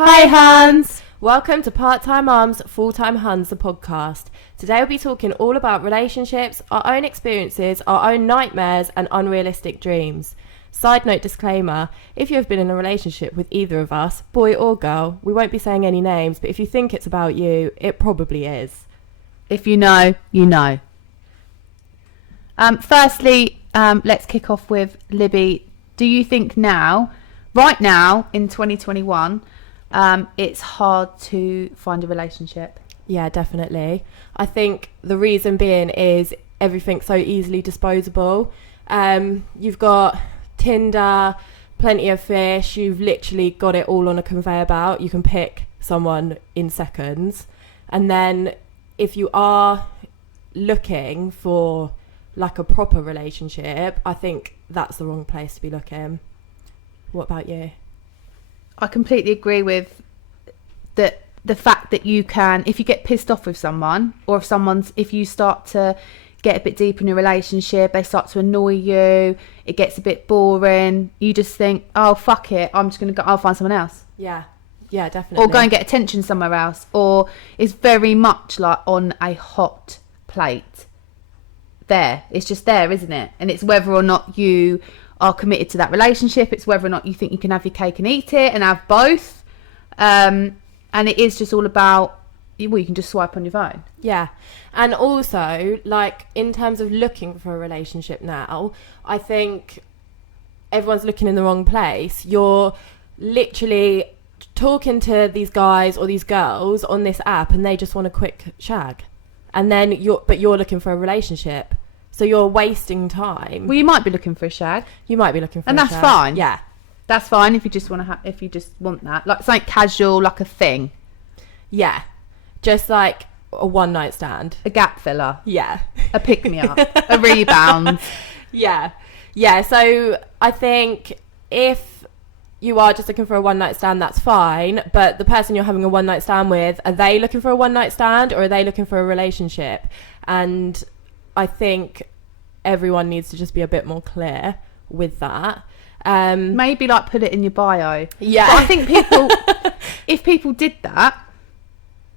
Hi Huns! Welcome to Part-Time Mums, Full-Time Huns, the podcast. Today we'll be talking all about relationships, our own experiences, our own nightmares and unrealistic dreams. Side note disclaimer, if you have been in a relationship with either of us, boy or girl, we won't be saying any names, but if you think it's about you, it probably is. If you know, you know. Firstly, let's kick off with Libby. Do you think right now in 2021, it's hard to find a relationship? Yeah, definitely. I think the reason being is everything's so easily disposable. You've got Tinder, Plenty of Fish, you've literally got it all on a conveyor belt. You can pick someone in seconds. And then if you are looking for like a proper relationship, I think that's the wrong place to be looking. What about you? I completely agree with that. The fact that you can, if you get pissed off with someone, or if you start to get a bit deep in a relationship, they start to annoy you, it gets a bit boring, you just think, oh fuck it, I'm just gonna go, I'll find someone else. Yeah definitely. Or go and get attention somewhere else. Or it's very much like on a hot plate there, it's just there, isn't it? And it's whether or not you are committed to that relationship, it's whether or not you think you can have your cake and eat it and have both. And it is just all about, well, you can just swipe on your phone. Yeah. And also, like, in terms of looking for a relationship now, I think everyone's looking in the wrong place. You're literally talking to these guys or these girls on this app and they just want a quick shag. And then you're looking for a relationship. So you're wasting time. Well, you might be looking for a shag. You might be looking for and a that's shag. fine. Yeah. That's fine if you just want to if you just want that, like something casual, like a thing. Yeah, just like a one night stand, a gap filler. Yeah, a pick me up, a rebound. Yeah. So I think if you are just looking for a one night stand, that's fine. But the person you're having a one night stand with, are they looking for a one night stand or are they looking for a relationship? And I think everyone needs to just be a bit more clear with that. Maybe like put it in your bio. Yeah. But I think if people did that,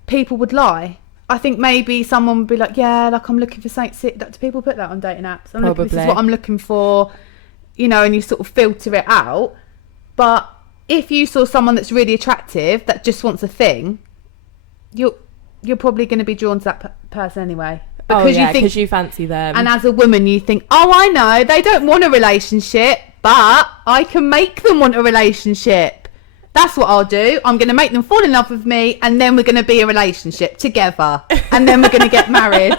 people would lie. I think maybe someone would be like, yeah, like I'm looking for something. Do people put that on dating apps? This is what I'm looking for, and you sort of filter it out. But if you saw someone that's really attractive that just wants a thing, you're probably going to be drawn to that person anyway. Because you fancy them. And as a woman, you think, oh, I know, they don't want a relationship, but I can make them want a relationship. That's what I'll do. I'm going to make them fall in love with me, and then we're going to be a relationship together. And then we're going to get married.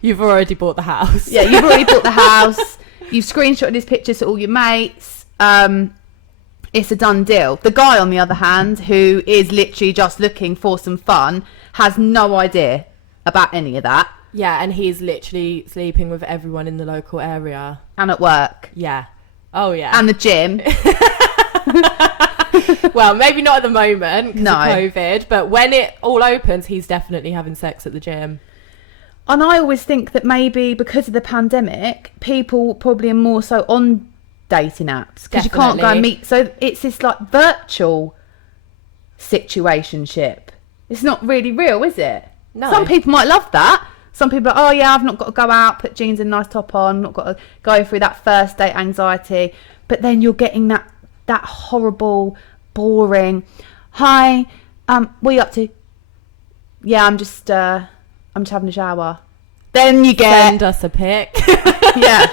You've already bought the house. Yeah, you've already bought the house. You've screenshotted his pictures to all your mates. It's a done deal. The guy, on the other hand, who is literally just looking for some fun, has no idea about any of that. Yeah, and he's literally sleeping with everyone in the local area. And at work. Yeah. Oh, yeah. And the gym. Well, maybe not at the moment because of COVID, but when it all opens, he's definitely having sex at the gym. And I always think that maybe because of the pandemic, people probably are more so on dating apps because you can't go and meet. So it's this like virtual situationship. It's not really real, is it? No. Some people might love that. Some people are, oh yeah, I've not got to go out, put jeans and a nice top on, not got to go through that first date anxiety. But then you're getting that horrible, boring, hi, what are you up to? Yeah, I'm just having a shower. Then you get... Send us a pic. Yeah.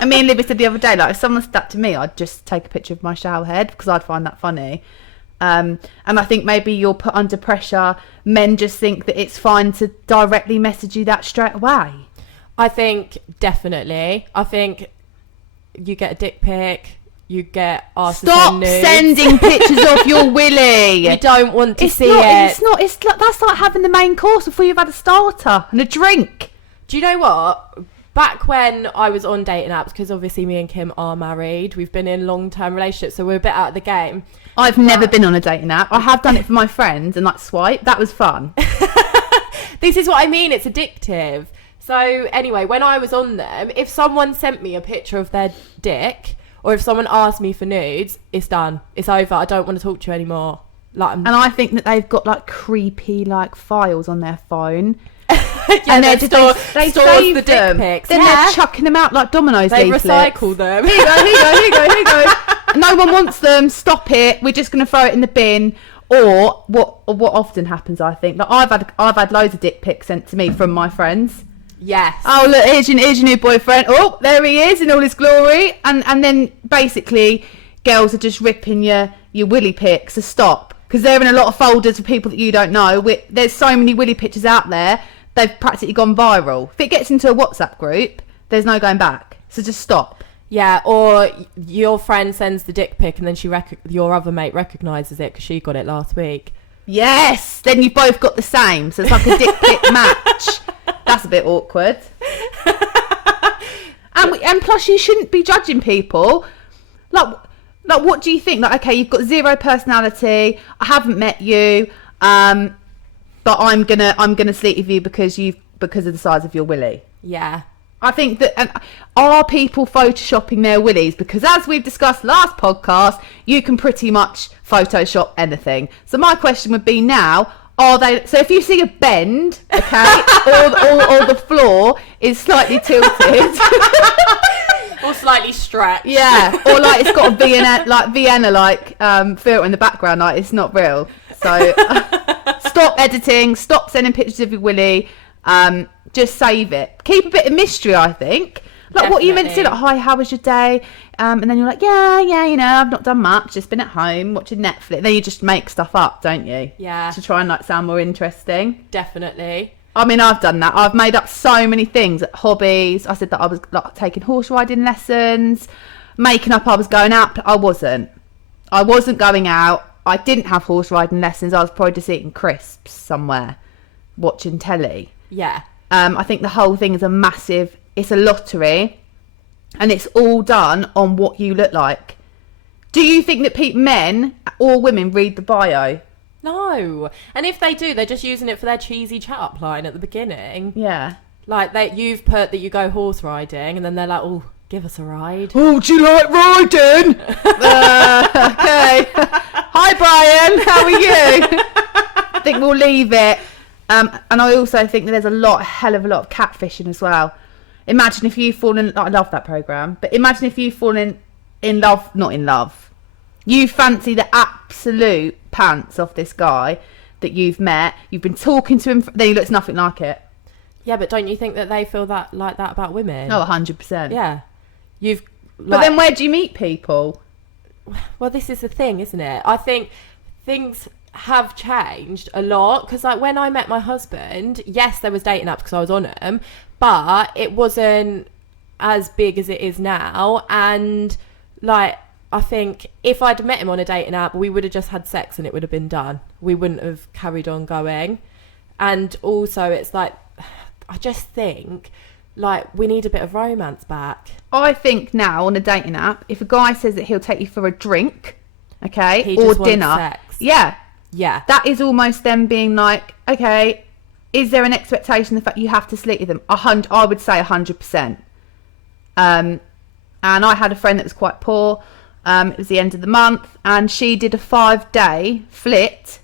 And me and Libby said the other day, like, if someone stuck to me, I'd just take a picture of my shower head because I'd find that funny. And I think maybe you're put under pressure. Men just think that it's fine to directly message you that straight away. I think definitely. I think you get a dick pic, you get asked to send nudes. Stop sending pictures of your willy. You don't want to see it. It's like that's like having the main course before you've had a starter and a drink. Do you know what? Back when I was on dating apps, because obviously me and Kim are married, we've been in long-term relationships, so we're a bit out of the game. I've never been on a dating app. I have done it for my friends and like swipe. That was fun. This is what I mean. It's addictive. So anyway, when I was on them, if someone sent me a picture of their dick, or if someone asked me for nudes, it's done. It's over. I don't want to talk to you anymore. Like, and I think that they've got like creepy like files on their phone. And they save the dick pics. Then they're chucking them out like Domino's leaflets. They recycle them. Here you go. No one wants them. Stop it. We're just going to throw it in the bin. Or what often happens, I think, like I've had loads of dick pics sent to me from my friends. Yes. Oh look, here's your new boyfriend. Oh, there he is in all his glory. And then basically, girls are just ripping your willy pics. So stop, because they're in a lot of folders for people that you don't know. There's so many willy pictures out there. They've practically gone viral. If it gets into a WhatsApp group, there's no going back. So just stop. Yeah, or your friend sends the dick pic and then your other mate recognises it because she got it last week. Yes, then you've both got the same. So it's like a dick pic match. That's a bit awkward. And plus, you shouldn't be judging people. Like, what do you think? Like, okay, you've got zero personality. I haven't met you, but I'm gonna sleep with you because of the size of your willy. Yeah. I think that, and are people photoshopping their willies? Because as we've discussed last podcast, you can pretty much photoshop anything. So my question would be now, are they, so if you see a bend, okay, or the floor is slightly tilted. Or slightly stretched. Yeah, or like it's got a Vienna filter in the background, like it's not real. So stop editing, stop sending pictures of your willy. Just save it. Keep a bit of mystery, I think. Like Definitely. What you meant to say, like, hi, how was your day? And then you're like, yeah, you know, I've not done much, just been at home watching Netflix. Then you just make stuff up, don't you? Yeah. To try and like sound more interesting. Definitely. I mean, I've done that. I've made up so many things. Hobbies. I said that I was like taking horse riding lessons, making up I was going out. But I wasn't going out. I didn't have horse riding lessons. I was probably just eating crisps somewhere, watching telly. Yeah. I think the whole thing is it's a lottery, and it's all done on what you look like. Do you think that men or women read the bio? No. And if they do, they're just using it for their cheesy chat-up line at the beginning. Yeah. Like, you've put that you go horse riding, and then they're like, oh, give us a ride. Oh, do you like riding? Okay. Hi, Brian. How are you? I think we'll leave it. And I also think that there's a hell of a lot of catfishing as well. Imagine if you fall in... I love that programme. But imagine if you fall in love... Not in love. You fancy the absolute pants off this guy that you've met. You've been talking to him. Then he looks nothing like it. Yeah, but don't you think that they feel like that about women? Oh, 100%. Yeah. But then where do you meet people? Well, this is the thing, isn't it? I think things have changed a lot, because like when I met my husband, yes, there was dating apps because I was on them, but it wasn't as big as it is now. And like, I think if I'd met him on a dating app, we would have just had sex and it would have been done. We wouldn't have carried on going. And also it's like, I just think like we need a bit of romance back. I think now on a dating app, if a guy says that he'll take you for a drink, okay, or dinner, sex. Yeah, that is almost them being like, okay, is there an expectation the fact you have to sleep with them? I would say 100%. And I had a friend that was quite poor. It was the end of the month, and she did a 5-day flit.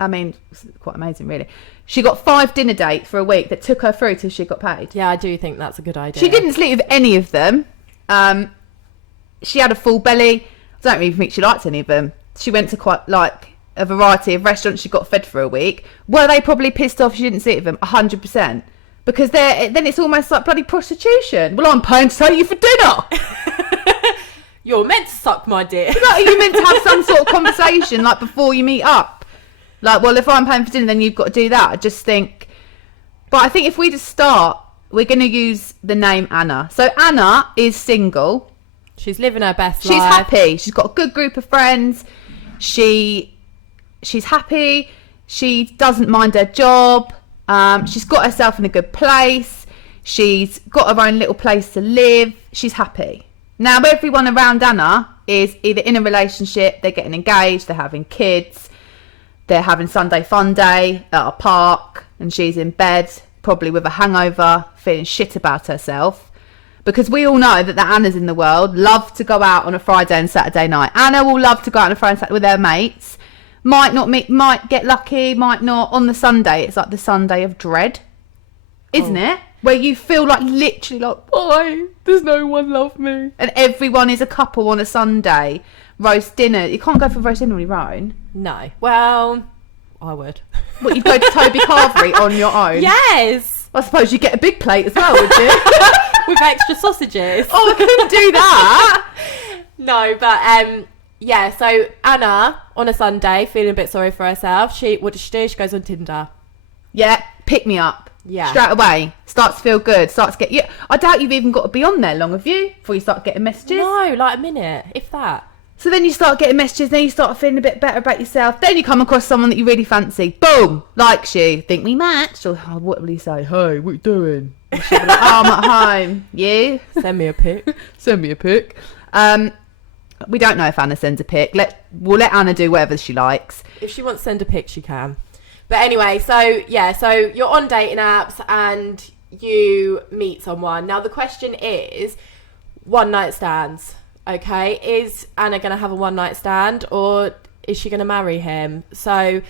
I mean, it's quite amazing, really. She got 5 dinner dates for a week that took her through till she got paid. Yeah, I do think that's a good idea. She didn't sleep with any of them. She had a full belly. I don't even think she liked any of them. She went to quite like a variety of restaurants. She got fed for a week. Were they probably pissed off she didn't sleep with them? 100%. Because then it's almost like bloody prostitution. Well, I'm paying to take you for dinner. You're meant to suck my dick. Like, you're meant to have some sort of conversation like before you meet up. Like, well, if I'm paying for dinner, then you've got to do that. I just think... But I think if we just start, we're going to use the name Anna. So Anna is single. She's living her best life. She's happy. She's got a good group of friends. She's happy. She doesn't mind her job. She's got herself in a good place. She's got her own little place to live. She's happy. Now, everyone around Anna is either in a relationship, they're getting engaged, they're having kids, they're having Sunday fun day at a park, and she's in bed, probably with a hangover, feeling shit about herself. Because we all know that the Annas in the world love to go out on a Friday and Saturday night. Anna will love to go out on a Friday and Saturday with her mates. Might not meet, might get lucky, might not. On the Sunday, it's like the Sunday of dread, isn't it? Where you feel like literally like, why? There's no one love me. And everyone is a couple on a Sunday. Roast dinner. You can't go for roast dinner on your own. No. Well, I would. What, you'd go to Toby Carvery on your own? Yes. I suppose you'd get a big plate as well, would you? With extra sausages. Oh, I couldn't do that. No, but yeah, so Anna, on a Sunday, feeling a bit sorry for herself, what does she do? She goes on Tinder. Yeah, pick me up. Yeah. Straight away. Starts to feel good. Starts to get... Yeah, I doubt you've even got to be on there long, have you? Before you start getting messages? No, like a minute, if that. So then you start getting messages, then you start feeling a bit better about yourself. Then you come across someone that you really fancy. Boom! Likes you. Think we matched? Or what will he say? Hey, what you doing? And she'll be like, oh, I'm at home. You? Send me a pic. Send me a pic. We don't know if Anna sends a pic. We'll let Anna do whatever she likes. If she wants to send a pic, she can. But anyway, so you're on dating apps and you meet someone. Now the question is, one night stands. Okay, is Anna going to have a one night stand or is she going to marry him? So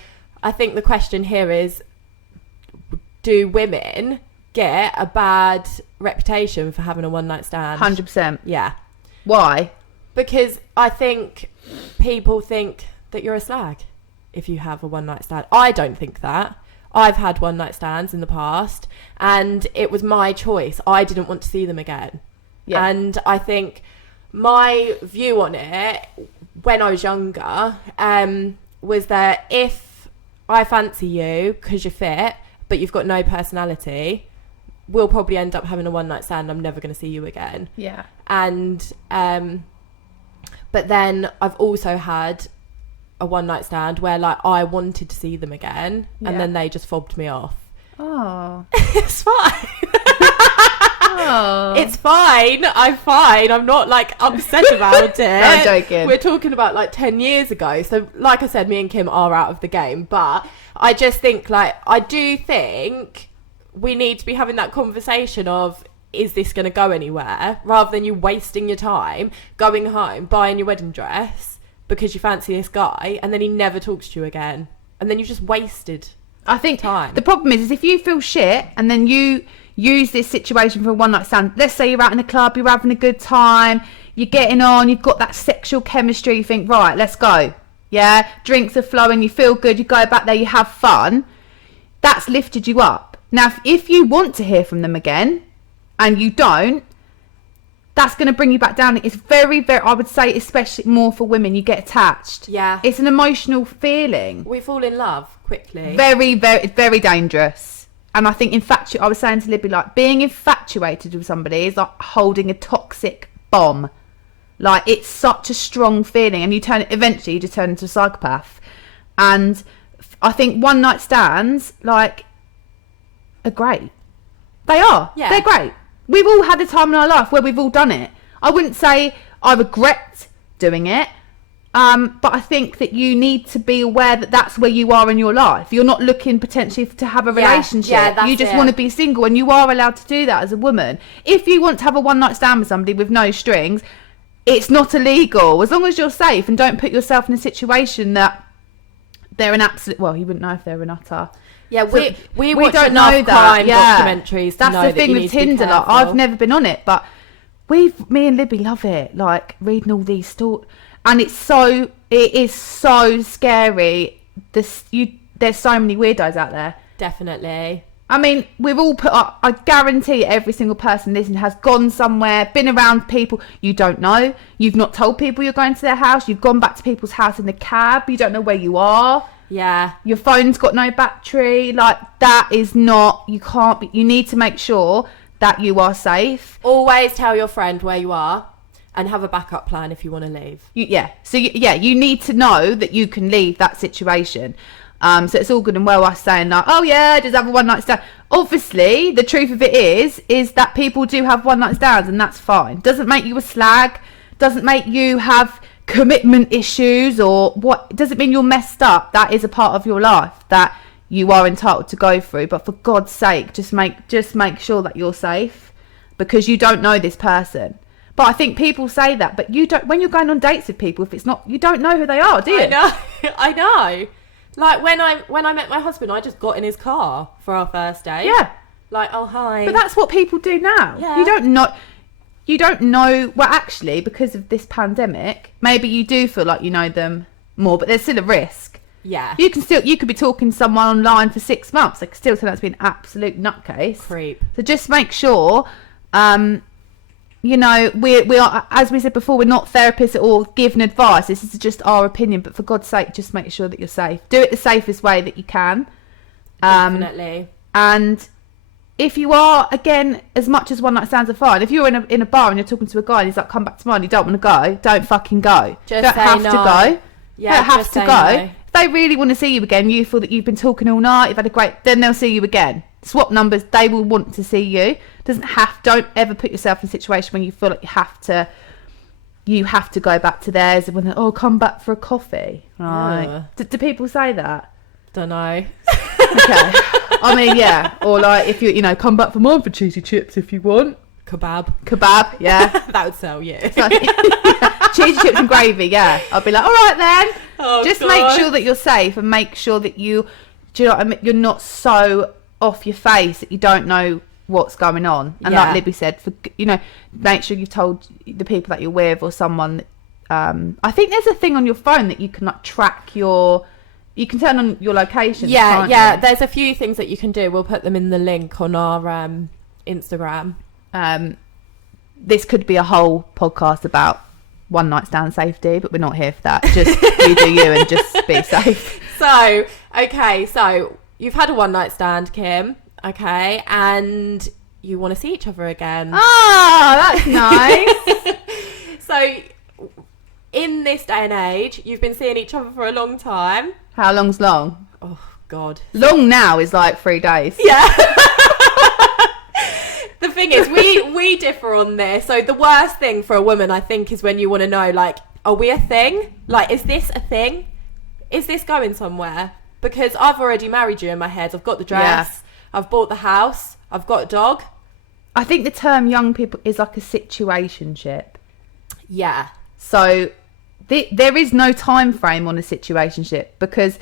I think the question here is, do women get a bad reputation for having a one night stand? 100%. Yeah. Why? Because I think people think that you're a slag if you have a one night stand. I don't think that. I've had one night stands in the past and it was my choice. I didn't want to see them again. Yeah. And I think my view on it when I was younger was that if I fancy you because you're fit but you've got no personality, we'll probably end up having a one night stand. I'm never going to see you again. Yeah. And but then I've also had a one night stand where like I wanted to see them again and then they just fobbed me off. Oh. It's fine. Oh. It's fine. I'm fine. I'm not like upset about it. No, I'm joking. We're talking about like 10 years ago. So like I said, me and Kim are out of the game. But I just think like, I do think we need to be having that conversation of, is this going to go anywhere? Rather than you wasting your time going home, buying your wedding dress because you fancy this guy and then he never talks to you again. And then you've just wasted I think time. The problem is if you feel shit and then you use this situation for a one night stand, let's say you're out in a club, you're having a good time, you're getting on, you've got that sexual chemistry, you think, right, let's go. Yeah, drinks are flowing, you feel good, you go back there, you have fun. That's lifted you up. Now, if you want to hear from them again and you don't, that's going to bring you back down. It's very, very, I would say, especially more for women, you get attached. Yeah. It's an emotional feeling. We fall in love quickly. Very, very, very dangerous. And I think I was saying to Libby, like, being infatuated with somebody is like holding a toxic bomb. Like, it's such a strong feeling. And eventually you just turn into a psychopath. And I think one night stands, like, are great. They are. Yeah. They're great. We've all had a time in our life where we've all done it. I wouldn't say I regret doing it, but I think that you need to be aware that that's where you are in your life. You're not looking potentially to have a relationship. Yeah, you just want to be single, and you are allowed to do that as a woman. If you want to have a one night stand with somebody with no strings, it's not illegal as long as you're safe and don't put yourself in a situation that they're an absolute. Well, you wouldn't know if they're an utter. Yeah, we don't know that. Documentaries. That's the thing with Tinder. Like, I've never been on it, but me and Libby love it. Like reading all these stories, and it is so scary. There's so many weirdos out there. Definitely. I mean, we've all put up. I guarantee every single person listening has gone somewhere, been around people you don't know. You've not told people you're going to their house. You've gone back to people's house in the cab. You don't know where you are. Yeah. Your phone's got no battery. Like, that is not, you need to make sure that you are safe. Always tell your friend where you are and have a backup plan if you want to leave. You need to know that you can leave that situation. So it's all good and well us saying like, oh yeah, just have a one night stand. Obviously, the truth of it is that people do have one night stands and that's fine. Doesn't make you a slag. Doesn't make you have commitment issues or what. Doesn't mean you're messed up. That is a part of your life that you are entitled to go through, but for God's sake, just make sure that you're safe, because you don't know this person. But I think people say that, but you don't. When you're going on dates with people, if it's not, you don't know who they are, do you? I know. I know. Like when I met my husband, I just got in his car for our first date. Yeah. Like, oh hi. But that's what people do now. Yeah. You don't know. Well, actually, because of this pandemic, maybe you do feel like you know them more, but there's still a risk. Yeah. You could be talking to someone online for 6 months. They could still turn out to be an absolute nutcase. Creep. So just make sure, we are, as we said before, we're not therapists at all giving advice. This is just our opinion. But for God's sake, just make sure that you're safe. Do it the safest way that you can. Definitely. And if you are, again, as much as one night stands are fine, if you're in a bar and you're talking to a guy and he's like, come back tomorrow and you don't want to go, don't fucking go. Just don't say have no. to go. Yeah, don't have just to say go. no. If they really want to see you again, you feel that you've been talking all night, you've had a great, then they'll see you again. Swap numbers, they will want to see you. Don't ever put yourself in a situation when you feel like you have to go back to theirs and when they're, come back for a coffee. Right. Do people say that? Don't know. Okay. I mean, yeah. Or like if you come back for mine for cheesy chips if you want. Kebab, yeah. That would sell you. Cheesy chips and gravy, yeah. I'll be like, all right then. Oh, just God. make sure that you're safe and make sure that do you know what I mean? You're not so off your face that you don't know what's going on. And like Libby said, make sure you've told the people that you're with or someone. I think there's a thing on your phone that you can like track you can turn on your location. Yeah. There's a few things that you can do. We'll put them in the link on our Instagram. This could be a whole podcast about one night stand safety, but we're not here for that. Just you do you and just be safe. So you've had a one night stand, Kim, okay, and you want to see each other again. Oh, that's nice. So in this day and age, you've been seeing each other for a long time. How long's long? Oh God, long now is like 3 days. Yeah. The thing is, we differ on this. So the worst thing for a woman, I think, is when you want to know, like, are we a thing? Like, is this a thing? Is this going somewhere? Because I've already married you in my head. I've got the dress. Yeah. I've bought the house. I've got a dog. I think the term young people is like a situationship. Yeah. So there is no time frame on a situationship because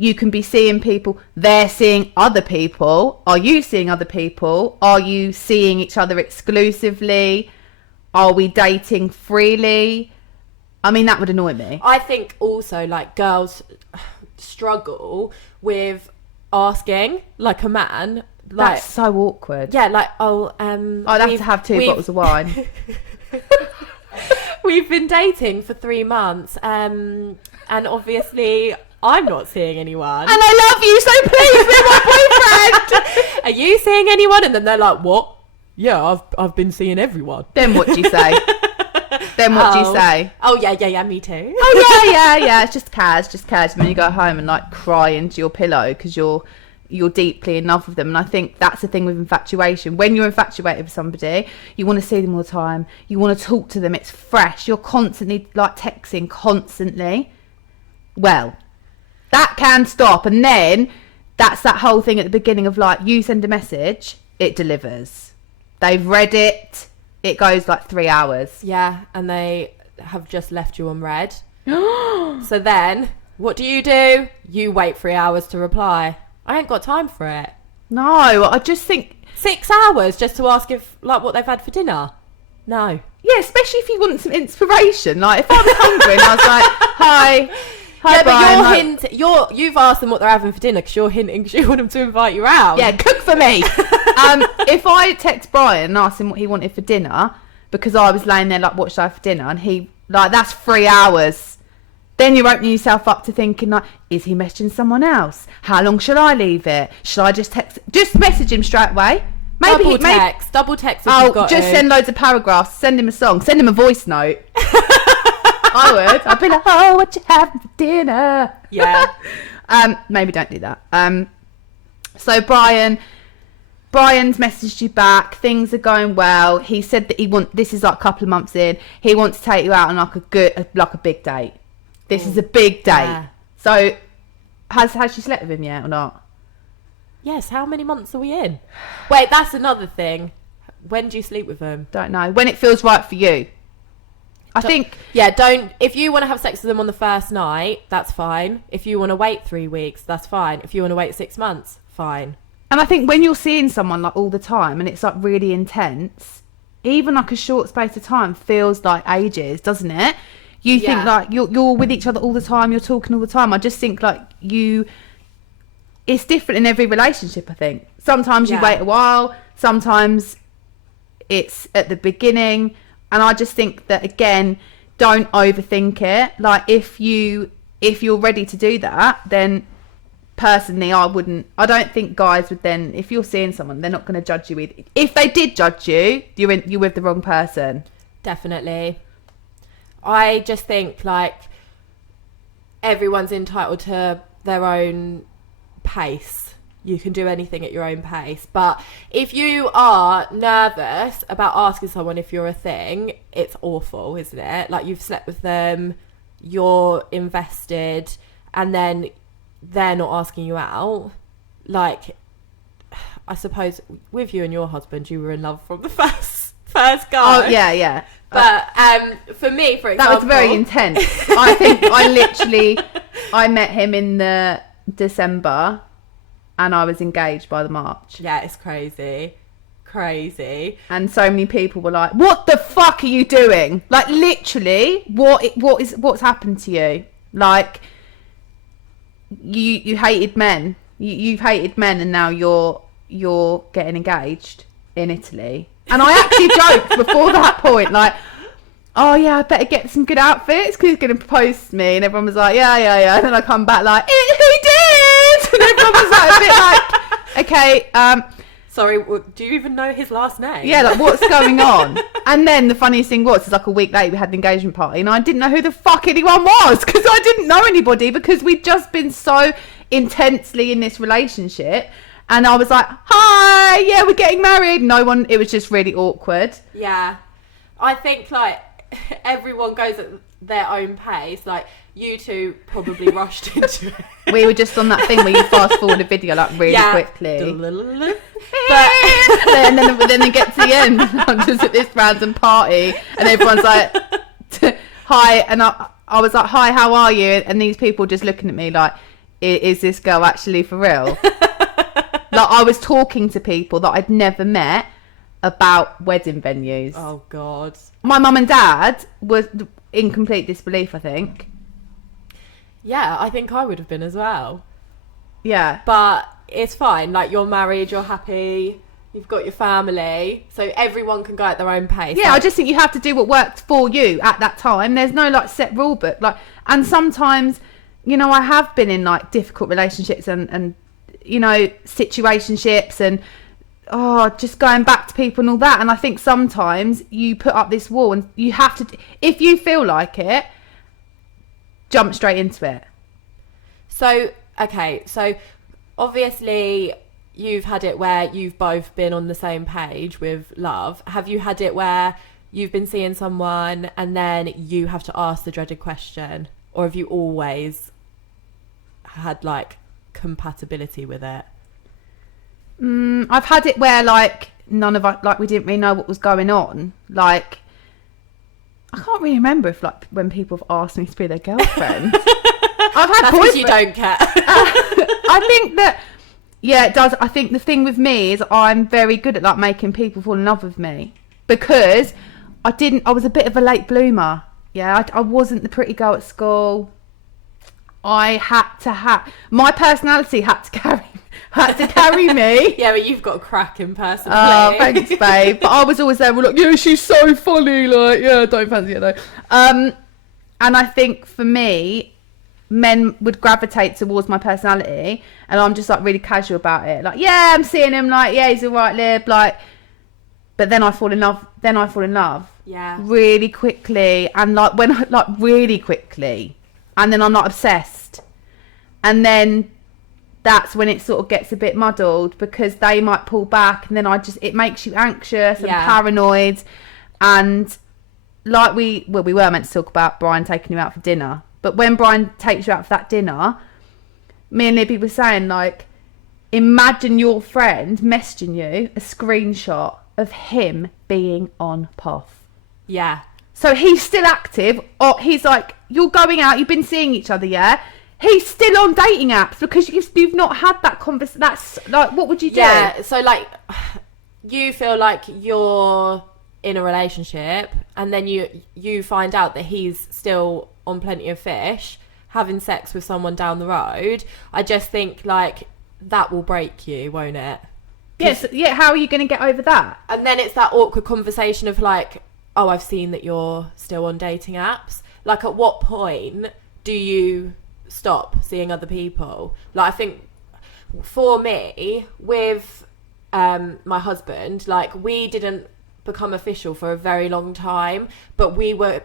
you can be seeing people, they're seeing other people. Are you seeing other people? Are you seeing each other exclusively? Are we dating freely? I mean, that would annoy me. I think also, like, girls struggle with asking, like, a man. Like, that's so awkward. Yeah, like, I'd have to have 2 bottles of wine. We've been dating for 3 months, and obviously I'm not seeing anyone. And I love you, so please be my boyfriend. Are you seeing anyone? And then they're like, what? Yeah, I've been seeing everyone. Then what do you say? Do you say? Oh, yeah, me too. Oh, yeah. It's just cares. And then you go home and like cry into your pillow because you're deeply in love with them. And I think that's the thing with infatuation. When you're infatuated with somebody, you want to see them all the time. You want to talk to them. It's fresh. You're constantly like texting constantly. Well, that can stop. And then that's that whole thing at the beginning of like, you send a message, it delivers. They've read it. It goes like 3 hours. Yeah. And they have just left you on read. So then what do? You wait 3 hours to reply. I ain't got time for it. No, I just think 6 hours just to ask if like what they've had for dinner. No. Yeah, especially if you want some inspiration. Like if I was hungry and I was like, hi, yeah, Brian, but you've asked them what they're having for dinner because you're hinting because you want them to invite you out. Yeah, cook for me. If I text Brian and asked him what he wanted for dinner because I was laying there like, what should I have for dinner? And he like, that's 3 hours. Then you're opening yourself up to thinking like, is he messaging someone else? How long should I leave it? Should I just message him straight away? Double text if you've got just send loads of paragraphs. Send him a song. Send him a voice note. I would. I'd be like, oh, what you having for dinner? Yeah. Maybe don't do that. So Brian's messaged you back. Things are going well. He said that this is like a couple of months in. He wants to take you out on like a big date. This is a big date. Yeah. So has she slept with him yet or not? Yes. How many months are we in? Wait, that's another thing. When do you sleep with him? Don't know. When it feels right for you. I think... Yeah, don't... If you want to have sex with them on the first night, that's fine. If you want to wait 3 weeks, that's fine. If you want to wait 6 months, fine. And I think when you're seeing someone like all the time and it's like really intense, even like a short space of time feels like ages, doesn't it? You think like you're with each other all the time, you're talking all the time. I just think like it's different in every relationship, I think. Sometimes you wait a while, sometimes it's at the beginning. And I just think that, again, don't overthink it. Like, if you're ready to do that, then personally, I don't think guys would then, if you're seeing someone, they're not going to judge you either. If they did judge you, you're with the wrong person. Definitely. I just think, like, everyone's entitled to their own pace. You can do anything at your own pace. But if you are nervous about asking someone if you're a thing, it's awful, isn't it? Like, you've slept with them, you're invested, and then they're not asking you out. Like, I suppose with you and your husband, you were in love from the first guy. Oh, yeah. But for me, for example... That was very intense. I think I met him in the December... and I was engaged by the March. Yeah, it's crazy. And so many people were like, what the fuck are you doing? Like, literally, what's happened to you? Like, you hated men. You've hated men, and now you're getting engaged in Italy. And I actually joked before that point, like, oh yeah, I better get some good outfits because he's going to propose to me. And everyone was like, yeah. And then I come back like, he did! And everyone was like a bit like, okay, sorry, do you even know his last name? Yeah, like, what's going on? And then the funniest thing was, like, a week later we had an engagement party and I didn't know who the fuck anyone was because I didn't know anybody because we'd just been so intensely in this relationship. And I was like, hi, yeah, we're getting married. No one, it was just really awkward. Yeah. I think, like, everyone goes at their own pace. Like, you two probably rushed into it. We were just on that thing where you fast forward a video, like, really quickly. But and then they get to the end. I'm just at this random party and everyone's like, hi. And I was like, hi, how are you? And these people just looking at me like, is this girl actually for real? Like, I was talking to people that I'd never met about wedding venues. Oh, God. My mum and dad was in complete disbelief, I think. Yeah, I think I would have been as well. Yeah. But it's fine. Like, you're married, you're happy, you've got your family, so everyone can go at their own pace. Yeah, like, I just think you have to do what works for you at that time. There's no, like, set rule book. Like, and sometimes, you know, I have been in, like, difficult relationships and you know, situationships and just going back to people and all that. And I think sometimes you put up this wall and you have to, if you feel like it, jump straight into it. So, okay, so obviously you've had it where you've both been on the same page with love. Have you had it where you've been seeing someone and then you have to ask the dreaded question? Or have you always had, like, compatibility with it? I've had it where, like, none of us, like, we didn't really know what was going on. Like, I can't really remember if, like, when people have asked me to be their girlfriend. I've had That's because you don't care. I think that, yeah, it does. I think the thing with me is I'm very good at, like, making people fall in love with me because I was a bit of a late bloomer. Yeah, I wasn't the pretty girl at school. My personality had to carry me. Yeah, but you've got a cracking personality. Oh, thanks, babe. But I was always there. We're like, yeah, she's so funny. Like, yeah, don't fancy it though. And I think for me, men would gravitate towards my personality, and I'm just like really casual about it. Like, yeah, I'm seeing him. Like, yeah, he's alright, Lib. Like, but then I fall in love. Yeah. Really quickly, and really quickly. And then I'm not obsessed. And then that's when it sort of gets a bit muddled because they might pull back and then it makes you anxious and paranoid. And like we were meant to talk about Brian taking you out for dinner. But when Brian takes you out for that dinner, me and Libby were saying, like, imagine your friend messaging you a screenshot of him being on puff. Yeah. So he's still active. Or he's like, you're going out, you've been seeing each other, yeah? He's still on dating apps because you've not had that conversation. That's like, what would you do? Yeah, so like, you feel like you're in a relationship and then you find out that he's still on Plenty of Fish having sex with someone down the road. I just think like that will break you, won't it? Yes. Yeah. How are you going to get over that? And then it's that awkward conversation of like, oh, I've seen that you're still on dating apps. Like, at what point do you stop seeing other people? Like, I think for me with my husband, like, we didn't become official for a very long time, but we were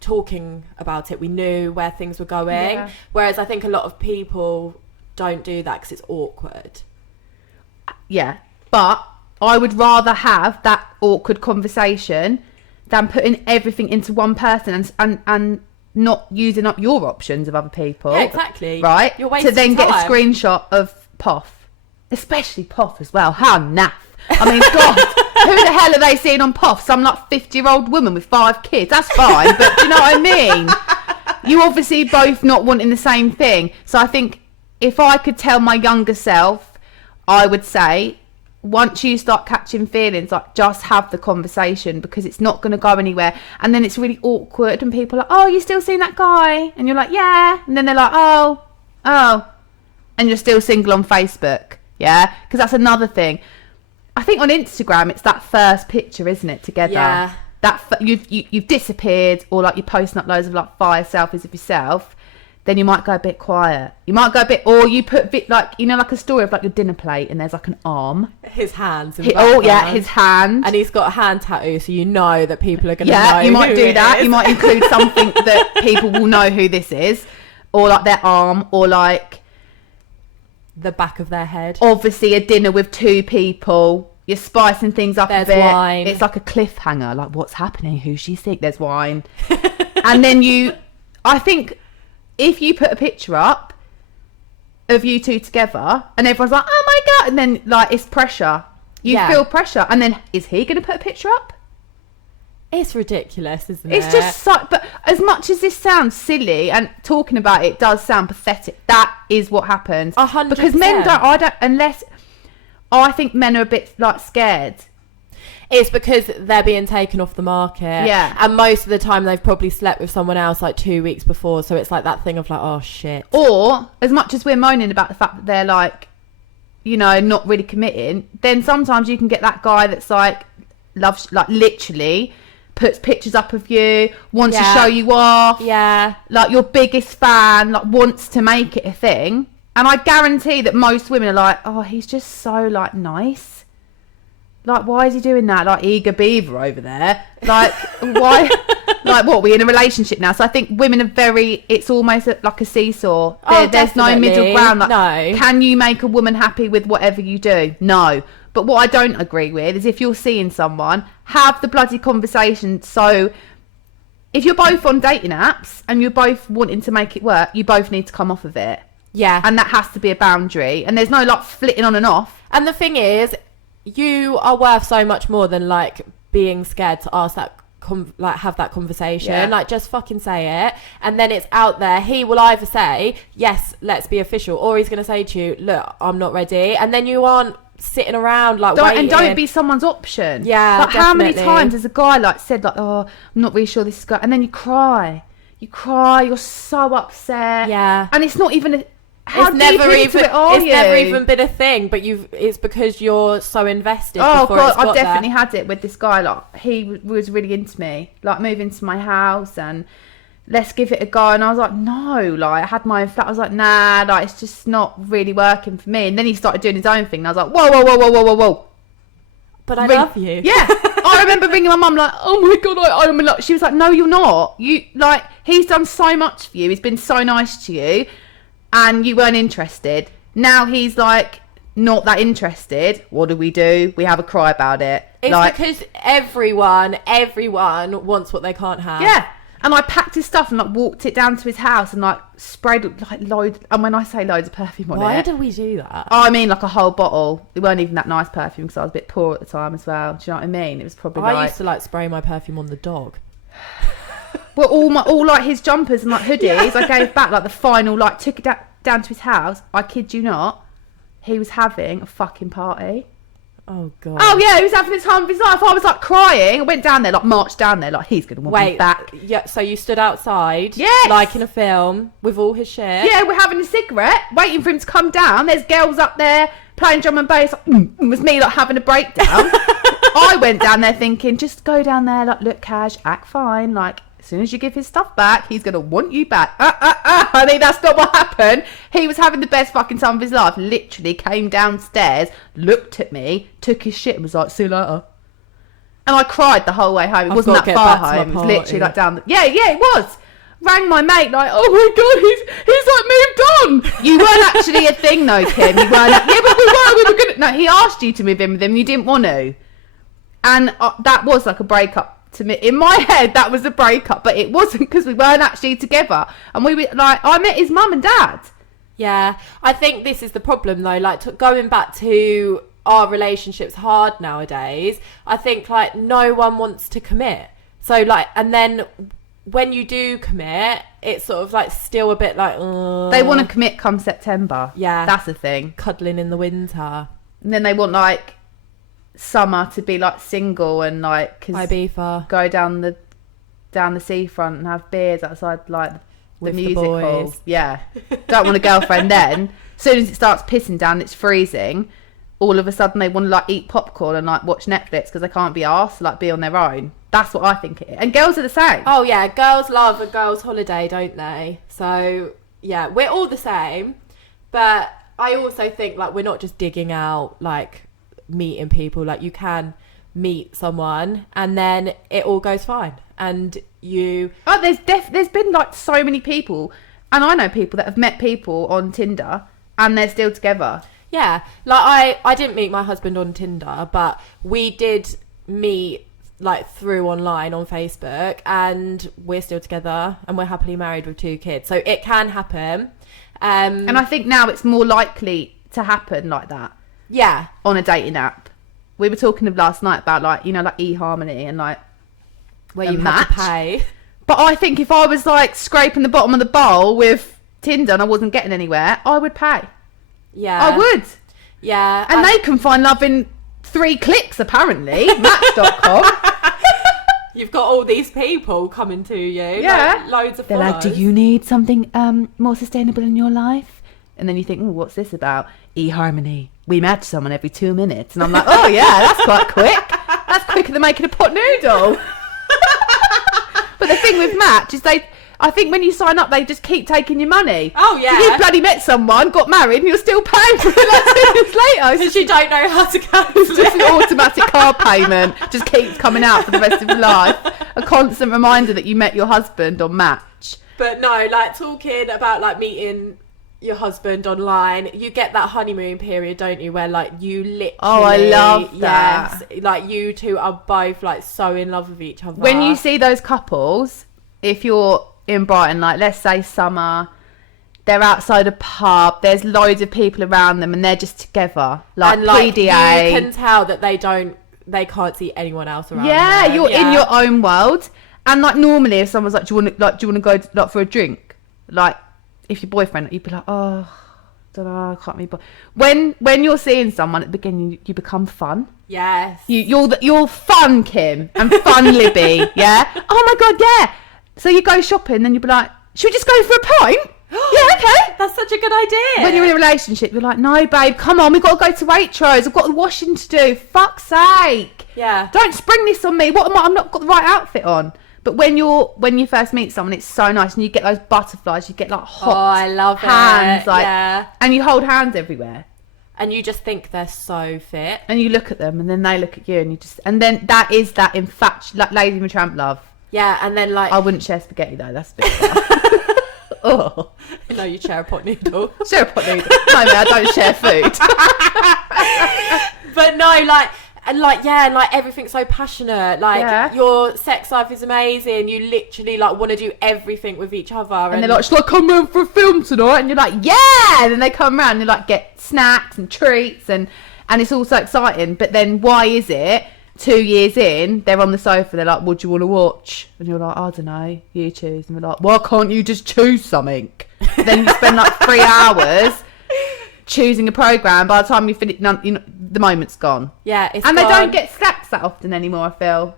talking about it. We knew where things were going. Whereas I think a lot of people don't do that because it's awkward. Yeah, but I would rather have that awkward conversation than putting everything into one person and not using up your options of other people. Yeah, exactly. Right? You're wasting to then time. get a screenshot of Poff. Especially Poff as well. How naff. I mean, God, who the hell are they seeing on Poff? Some like 50-year-old woman with 5 kids. That's fine, but do you know what I mean? You obviously both not wanting the same thing. So I think if I could tell my younger self, I would say, once you start catching feelings, like, just have the conversation, because it's not going to go anywhere. And then it's really awkward and people are like, oh, you still seeing that guy? And you're like, yeah. And then they're like, oh. And you're still single on Facebook. Yeah. Because that's another thing. I think on Instagram, it's that first picture, isn't it? Together. Yeah. That you've disappeared, or like you're posting up loads of like 5 selfies of yourself. Then you might go a bit quiet. You might go a bit, or you put a bit like, you know, like a story of like your dinner plate and there's like an arm. His hands. His hand. And he's got a hand tattoo, so you know that people are going to know. Yeah, you might do that. You might include something that people will know who this is, or like their arm, or like the back of their head. Obviously, a dinner with 2 people. You're spicing things up a bit. There's wine. It's like a cliffhanger. Like, what's happening? Who's she sick? There's wine. And then I think, if you put a picture up of you 2 together and everyone's like, oh my God, and then like it's pressure. You feel pressure. And then is he going to put a picture up? It's ridiculous, isn't it? It's just so, but as much as this sounds silly and talking about it does sound pathetic, that is what happens. 100%. Because men I think men are a bit like scared. It's because they're being taken off the market. Yeah. And most of the time they've probably slept with someone else like 2 weeks before. So it's like that thing of like, oh shit. Or as much as we're moaning about the fact that they're like, you know, not really committing, then sometimes you can get that guy that's like, loves, like literally puts pictures up of you, wants to show you off. Yeah. Like your biggest fan, like wants to make it a thing. And I guarantee that most women are like, oh, he's just so like nice. Like, why is he doing that? Like, eager beaver over there. Like, why? Like, what? We're in a relationship now. So I think women are very, it's almost like a seesaw. There's no middle ground. Like, no. Can you make a woman happy with whatever you do? No. But what I don't agree with is if you're seeing someone, have the bloody conversation. So if you're both on dating apps and you're both wanting to make it work, you both need to come off of it. Yeah. And that has to be a boundary. And there's no like flitting on and off. And the thing is, you are worth so much more than like being scared to ask that have that conversation. Like, just fucking say it, and then it's out there. He will either say yes, let's be official, or he's going to say to you, look, I'm not ready, and then you aren't sitting around like waiting. And don't be someone's option. Yeah, like, how many times has a guy like said like, oh, I'm not really sure this is good, and then you cry, you're so upset. Yeah. And it's not even it's never even been a thing, but it's because you're so invested. Oh God, I've definitely had it with this guy. Like, he was really into me, like moving to my house and let's give it a go. And I was like, no, like I had my own flat. I was like, nah, like it's just not really working for me. And then he started doing his own thing, and I was like, whoa. But I love you. Yeah. I remember ringing my mum like, oh my God, I'm like, she was like, no, you're not. You like, he's done so much for you. He's been so nice to you. And you weren't interested. Now he's like not that interested. What do? We have a cry about it. It's like, because everyone wants what they can't have. Yeah. And I packed his stuff and like walked it down to his house and like sprayed like loads. And when I say loads of perfume on it, why did we do that? Oh, I mean like a whole bottle. It weren't even that nice perfume because I was a bit poor at the time as well. Do you know what I mean? It was probably. I used to like spray my perfume on the dog. Well, all like his jumpers and like hoodies, I gave back like the final, like took it down to his house. I kid you not, he was having a fucking party. Oh god. Oh yeah, he was having the time of his life. I was like crying. I went down there, like marched down there, like he's gonna want me back. Yeah. So you stood outside, yes, like in a film, with all his shit. Yeah, we're having a cigarette, waiting for him to come down. There's girls up there playing drum and bass. Like, it was me like having a breakdown. I went down there thinking, just go down there, like look cash, act fine, like. As soon as you give his stuff back, he's going to want you back. Honey, that's not what happened. He was having the best fucking time of his life. Literally came downstairs, looked at me, took his shit and was like, see you later. And I cried the whole way home. It wasn't that far home. It was literally like down the... Yeah, it was. Rang my mate like, oh my God, he's like moved on. You weren't actually a thing though, Kim. You weren't... Yeah, but we were going to... No, he asked you to move in with him and you didn't want to. And that was like a breakup. To me, in my head, that was a breakup, but it wasn't because we weren't actually together. And we were like, I met his mum and dad. Yeah, I think this is the problem though. Like going back to our relationships hard nowadays. I think like no one wants to commit. So like, and then when you do commit, it's sort of like still a bit like. They want to commit come September. Yeah, that's the thing. Cuddling in the winter, and then they want like. Summer to be like single and like Ibiza. Go down the seafront and have beers outside like the music hall. Yeah, don't want a girlfriend then. As soon as it starts pissing down, it's freezing. All of a sudden they want to like eat popcorn and like watch Netflix because they can't be arsed, like be on their own. That's what I think it is. And girls are the same. Oh yeah, girls love a girls' holiday, don't they? So yeah, we're all the same. But I also think like we're not just digging out like meeting people. Like you can meet someone and then it all goes fine and you there's been like so many people, and I know people that have met people on Tinder and they're still together. Yeah, like I didn't meet my husband on Tinder, but we did meet like through online on Facebook and we're still together and we're happily married with 2 kids, so it can happen. And I think now it's more likely to happen like that. Yeah. On a dating app. We were talking last night about like, you know, like eHarmony and like where you have to pay. But I think if I was like scraping the bottom of the bowl with Tinder and I wasn't getting anywhere, I would pay. Yeah. I would. Yeah. And they can find love in 3 clicks apparently. Match.com. You've got all these people coming to you. Yeah. Like, loads of They're followers. like, do you need something more sustainable in your life? And then you think, what's this about? eHarmony. We match someone every 2 minutes. And I'm like, oh yeah, that's quite quick. That's quicker than making a pot noodle. But the thing with Match is I think when you sign up, they just keep taking your money. Oh yeah. So you bloody met someone, got married, and you're still paying for it like 2 years later. Because you don't know how to cancel It's just an automatic card payment. Just keeps coming out for the rest of your life. A constant reminder that you met your husband on Match. But no, like talking about like meeting your husband online, you get that honeymoon period, don't you, where like you literally I love that. Yes, like you two are both like so in love with each other. When you see those couples, if you're in Brighton, like let's say summer, they're outside a pub, there's loads of people around them and they're just together, like, and, like PDA. you can tell that they can't see anyone else around them. You're in your own world. And like normally if someone's like, do you want to go like for a drink, like if your boyfriend, you'd be like, oh, don't know, I can't be. When you're seeing someone at the beginning, you become fun. Yes. You're fun, Kim, and fun, Libby. Yeah. Oh my God, yeah. So you go shopping, and you'd be like, should we just go for a pint? Yeah, okay. That's such a good idea. When you're in a relationship, you're like, no, babe, come on, we've got to go to Waitrose. I've got the washing to do. Fuck's sake. Yeah. Don't spring this on me. What am I? I'm not got the right outfit on. But when you first meet someone, it's so nice, and you get those butterflies. You get like hot I love hands, it. like, yeah. And you hold hands everywhere. And you just think they're so fit. And you look at them, and then they look at you, and then that is that like Lady and the Tramp love. Yeah, and then like I wouldn't share spaghetti though. That's a bit far. Oh. No, you share a pot noodle. Share a pot noodle. No, I don't share food. But no, like everything's so passionate. Like your sex life is amazing. You literally like want to do everything with each other. And they're like, shall I come round for a film tonight? And you're like, yeah. And then they come round and you like get snacks and treats and it's all so exciting. But then why is it 2 years in, they're on the sofa, they're like, what do you want to watch? And you're like, I don't know, you choose. And we're like, why can't you just choose something? Then you spend like 3 hours choosing a programme. By the time you finish, the moment's gone. Yeah, it's and gone. They don't get slaps that often anymore, I feel.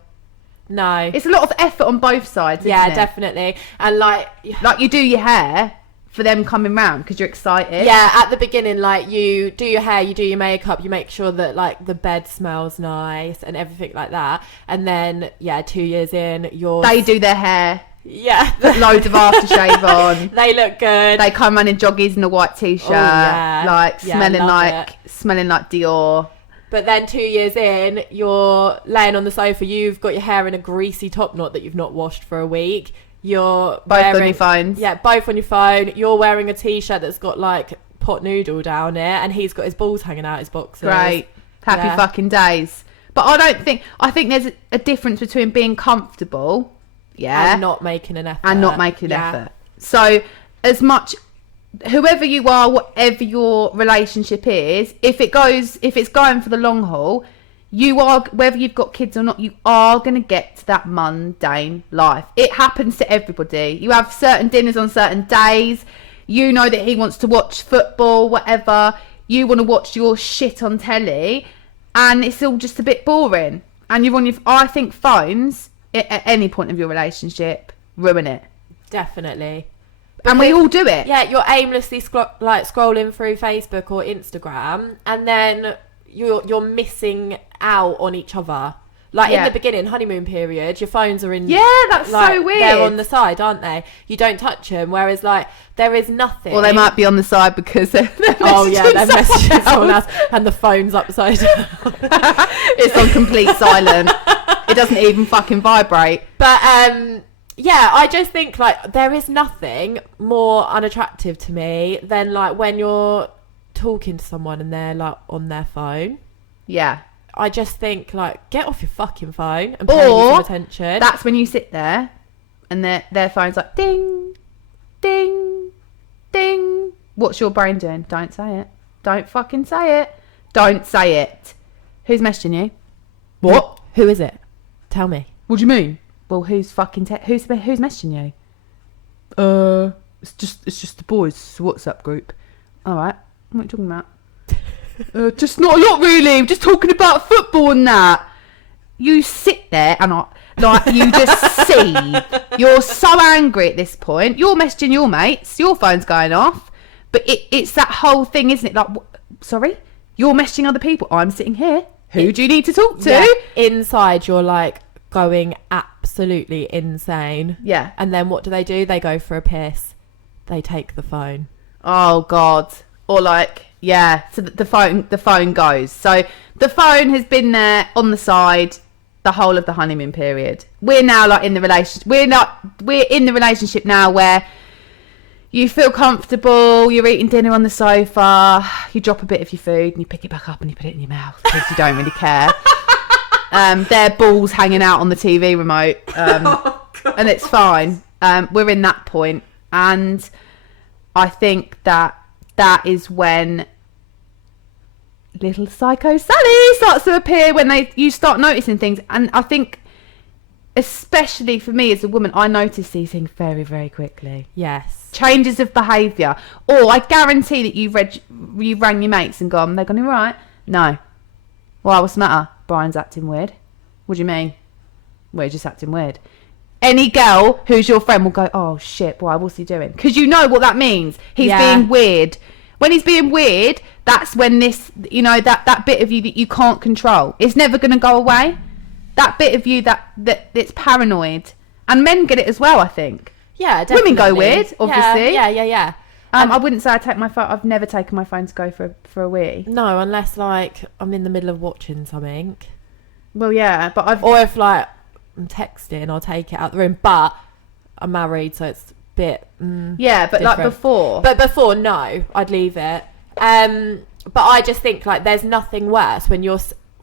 No. It's a lot of effort on both sides, isn't it? Definitely. And like you do your hair for them coming round because you're excited. Yeah, at the beginning, like, you do your hair, you do your makeup, you make sure that, like, the bed smells nice and everything like that. And then, 2 years in, they do their hair. Yeah. Put loads of aftershave on. They look good. They come running joggies and a white t-shirt. Smelling like Dior. But then 2 years in, you're laying on the sofa, you've got your hair in a greasy top knot that you've not washed for a week. You're both on your phones. Yeah, both on your phone. You're wearing a t-shirt that's got like pot noodle down it, and he's got his balls hanging out his boxers. Great, happy fucking days. But I think there's a difference between being comfortable, and not making an effort. So as much, whoever you are, whatever your relationship is, if it's going for the long haul, you are, whether you've got kids or not, you are going to get to that mundane life. It happens to everybody. You have certain dinners on certain days. You know that he wants to watch football, whatever. You want to watch your shit on telly, and it's all just a bit boring. And you're on your... I think phones, at any point of your relationship, ruin it. Definitely. And we all do it. Yeah, you're aimlessly scrolling through Facebook or Instagram, and then you're missing out on each other. Like, in the beginning, honeymoon period, your phones are in... Yeah, that's so weird. They're on the side, aren't they? You don't touch them, whereas, like, there is nothing... Or they might be on the side because they're they're messaging someone else, and the phone's upside down. It's on complete silent. It doesn't even fucking vibrate. But, I just think, like, there is nothing more unattractive to me than, like, when you're talking to someone and they're, like, on their phone. Yeah. I just think, like, get off your fucking phone and pay me some attention. That's when you sit there and their phone's like, ding, ding, ding. What's your brain doing? Don't say it. Don't fucking say it. Don't say it. Who's messaging you? What? Who is it? Tell me. What do you mean? Well, who's fucking who's messaging you? It's just the boys' WhatsApp group. All right. What are you talking about? Just not a lot, really. I'm just talking about football and that. You sit there and you just see. You're so angry at this point. You're messaging your mates. Your phone's going off. But it's that whole thing, isn't it? Like, sorry? You're messaging other people. I'm sitting here. Who do you need to talk to? Yeah. Inside, you're like going absolutely insane. Yeah. And then what do? They go for a piss. They take the phone. Oh, God. Or like... Yeah, so the phone goes. So the phone has been there on the side the whole of the honeymoon period. We're now like in the relationship. We're in the relationship now where you feel comfortable. You're eating dinner on the sofa. You drop a bit of your food and you pick it back up and you put it in your mouth because you don't really care. Their balls hanging out on the TV remote, and it's fine. We're in that point, and I think that is when little psycho Sally starts to appear, when you start noticing things. And I think, especially for me as a woman, I notice these things very, very quickly. Yes. Changes of behaviour. Or I guarantee that you've rang your mates and gone, they're going, all right? No. Why, what's the matter? Brian's acting weird. What do you mean? We're just acting weird. Any girl who's your friend will go, oh shit, why, what's he doing? Because you know what that means. He's being weird. When he's being weird, that's when this, that bit of you that you can't control, it's never going to go away. That bit of you that's paranoid. And men get it as well, I think. Yeah, definitely. Women go weird, obviously. Yeah. I wouldn't say I take my phone. I've never taken my phone to go for a wee. No, unless like I'm in the middle of watching something. Well, yeah, but or if like I'm texting, I'll take it out the room. But I'm married, so it's a bit yeah. But different. like before, no, I'd leave it. But I just think like there's nothing worse when you're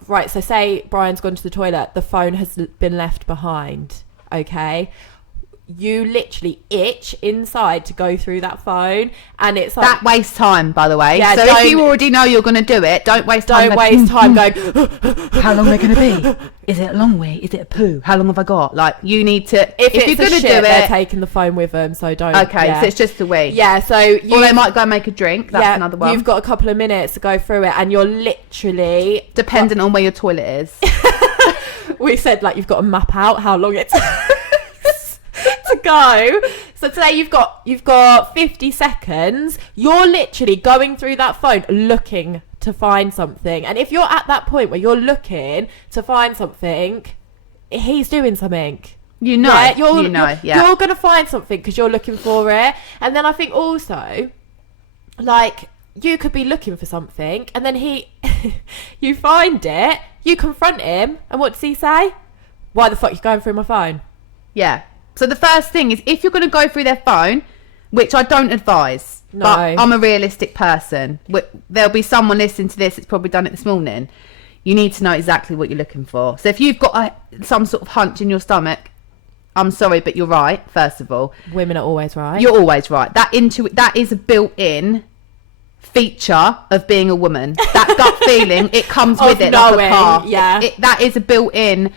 right. So say Brian's gone to the toilet, the phone has been left behind. Okay, you literally itch inside to go through that phone, and it's like that wastes time, by the way. Yeah, so if you already know you're going to do it, don't waste time. Don't waste time going. How long are they going to be? Is it a long way? Is it a poo? How long have I got? Like, you need to. If you're going to do it, they're taking the phone with them, so don't. Okay, so it's just a wee. Yeah, so or they might go and make a drink. That's another one. You've got a couple of minutes to go through it, and you're literally dependent on where your toilet is. We said like you've got to map out how long it takes to go. So today you've got 50 seconds. You're literally going through that phone looking to find something. And if you're at that point where you're looking to find something, he's doing something. You're going to find something because you're looking for it. And then I think also, like, you could be looking for something and then you find it, you confront him, and what does he say? Why the fuck are you going through my phone? Yeah. So the first thing is, if you're going to go through their phone, which I don't advise, but I'm a realistic person. There'll be someone listening to this that's probably done it this morning. You need to know exactly what you're looking for. So if you've got some sort of hunch in your stomach, I'm sorry, but you're right, first of all. Women are always right. You're always right. That is a built-in feature of being a woman. That gut feeling, it comes with it like a car. Yeah. That is a built-in,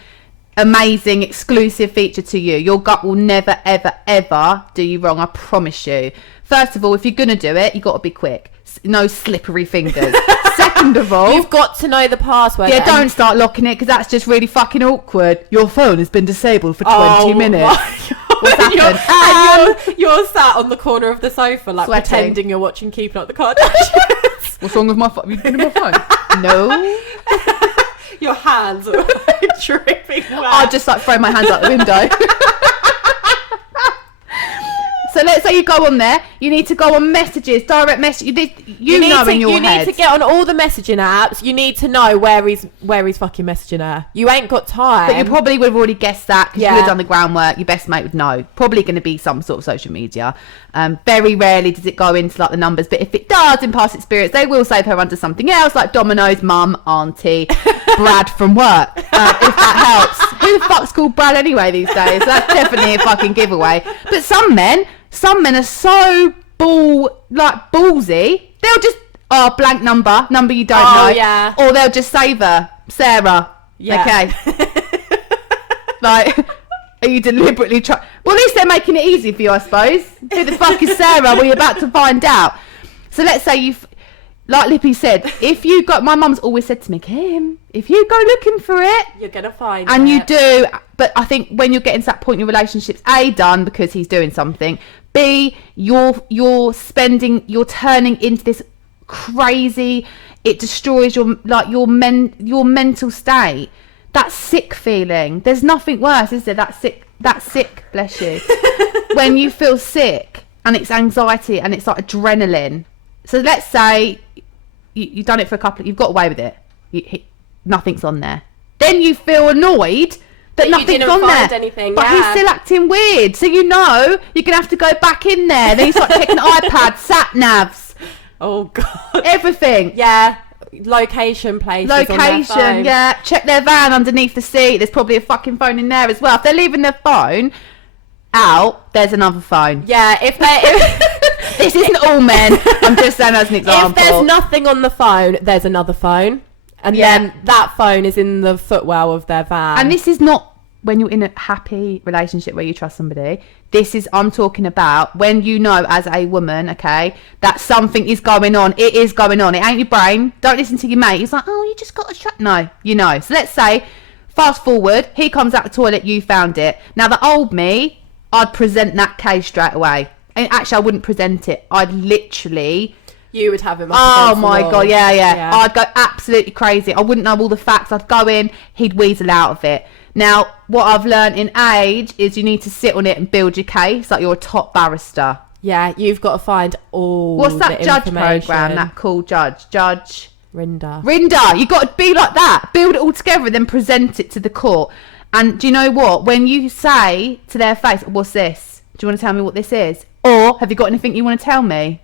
amazing, exclusive feature to you. Your gut will never, ever, ever do you wrong. I promise you. First of all, if you're going to do it, you've got to be quick. No slippery fingers. Second of all, you've got to know the password. Yeah, don't start locking it because that's just really fucking awkward. Your phone has been disabled for 20 minutes. What's happened? You're sat on the corner of the sofa, like sweating, pretending you're watching Keeping Up the Kardashians. What's wrong with my phone? Have you been on my phone? No. Your hands are dripping wet. I'll just like throw my hands out the window. So let's say you go on there. You need to go on messages, direct message. You know in your head. You need to get on all the messaging apps. You need to know where he's fucking messaging her. You ain't got time. But you probably would have already guessed that because you would have done the groundwork. Your best mate would know. Probably going to be some sort of social media. Very rarely does it go into like the numbers, but if it does, in past experience, they will save her under something else, like Domino's, mum, auntie, Brad from work. If that helps. Who the fuck's called Brad anyway these days? That's definitely a fucking giveaway. But some men are so ballsy. They'll just blank number you don't know. Yeah. Or they'll just save her, Sarah. Yeah. Okay. Like, are you deliberately trying? Well, at least they're making it easy for you, I suppose. Who the fuck is Sarah? Well, you're about to find out. So let's say like Libby said, if you got, my mum's always said to me, Kim, if you go looking for it, you're gonna find it. And you do. But I think when you're getting to that point in your relationship's A, done because he's doing something, B, you're turning into this crazy, it destroys your mental state. That sick feeling. There's nothing worse, is there? That sick, bless you. When you feel sick and it's anxiety and it's like adrenaline. So let's say you've done it for you've got away with it. Nothing's on there. Then you feel annoyed that nothing's on there. Anything, but he's still acting weird. So you're going to have to go back in there. Then you start checking iPad, sat navs. Oh, God. Everything. Yeah. Location, places on their phone. Yeah. Check their van underneath the seat. There's probably a fucking phone in there as well. If they're leaving their phone out, there's another phone. Yeah, if this isn't all men. I'm just saying as an example. If there's nothing on the phone, there's another phone. And then that phone is in the footwell of their van. And this is not when you're in a happy relationship where you trust somebody. I'm talking about when you know as a woman, okay, that something is going on. It is going on. It ain't your brain. Don't listen to your mate. It's like, oh, you just got to shut. No, you know. So let's say, fast forward, he comes out the toilet, you found it. Now, the old me, I'd present that case straight away. And actually, I wouldn't present it. I'd literally... You would have him up oh my God, yeah. I'd go absolutely crazy. I wouldn't know all the facts. I'd go in, he'd weasel out of it. Now, what I've learned in age is you need to sit on it and build your case like you're a top barrister. Yeah, you've got to find all What's that the judge program, that cool judge? Judge? Rinda. You've got to be like that. Build it all together and then present it to the court. And do you know what? When you say to their face, what's this? Do you want to tell me what this is? Or have you got anything you want to tell me?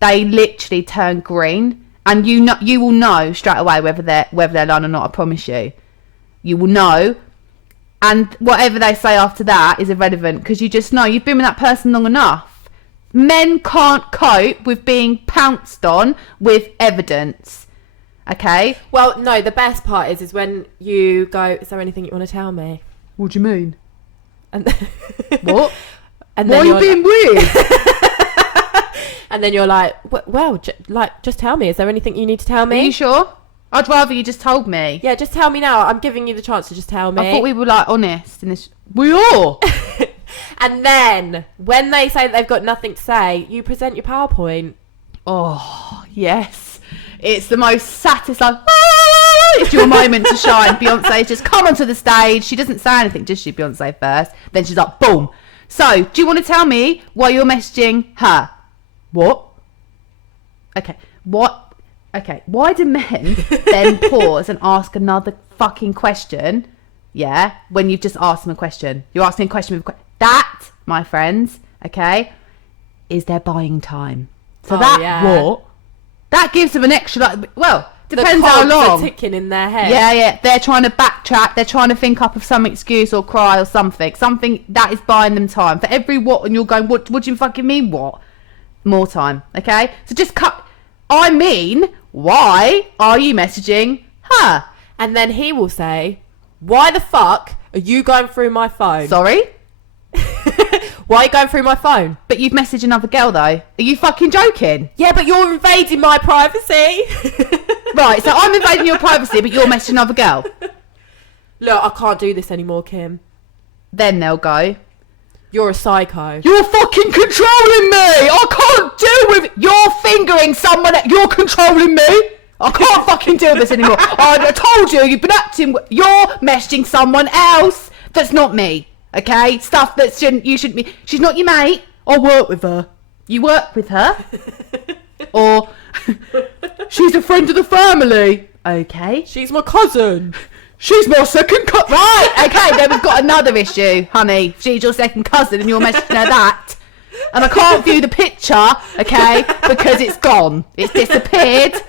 They literally turn green, and you will know straight away whether they're lying or not. I promise you, you will know And whatever they say after that is irrelevant, because you just know you've been with that person long enough. Men can't cope with being pounced on with evidence. Okay? Well, no, the best part is when you go, is there anything you want to tell me? What do you mean? And what? And why are you being weird? And then you're like, well, just tell me. Is there anything you need to tell me? Are you sure? I'd rather you just told me. Yeah, just tell me now. I'm giving you the chance to just tell me. I thought we were like honest in this. We are. And then when they say that they've got nothing to say, you present your PowerPoint. Oh yes, it's the most satisfying. It's your moment to shine. Beyonce's just come onto the stage. She doesn't say anything, does she? Beyonce first, then she's like, boom. So, do you want to tell me why you're messaging her? What? Okay. What? Okay, why do men then pause and ask another fucking question? Yeah, when you've just asked them a question. You're asking a question with a question. That, my friends, okay, is their buying time. So that gives them an extra, like, well, depends how long. The ticking in their head. Yeah, they're trying to backtrack. They're trying to think up of some excuse or cry or something. Something that is buying them time. For every what, and you're going, what do you fucking mean what? More time, okay? So just cut... I mean, why are you messaging her? And then he will say, why the fuck are you going through my phone? Sorry? Why are you going through my phone? But you've messaged another girl, though. Are you fucking joking? Yeah, but you're invading my privacy. Right, so I'm invading your privacy, but you're messaging another girl. Look, I can't do this anymore, Kim. Then they'll go, you're a psycho. You're fucking controlling me! I can't deal with... You're fingering someone... You're controlling me! I can't fucking deal with this anymore. I told you, you've been acting... You're messaging someone else that's not me. Okay? Stuff that you shouldn't be... She's not your mate. I work with her. You work with her? Or... She's a friend of the family. Okay. She's my cousin. She's my second cousin. Right, okay, then we've got another issue, honey. She's your second cousin and you're messaging her that. And I can't view the picture, okay, because it's gone. It's disappeared.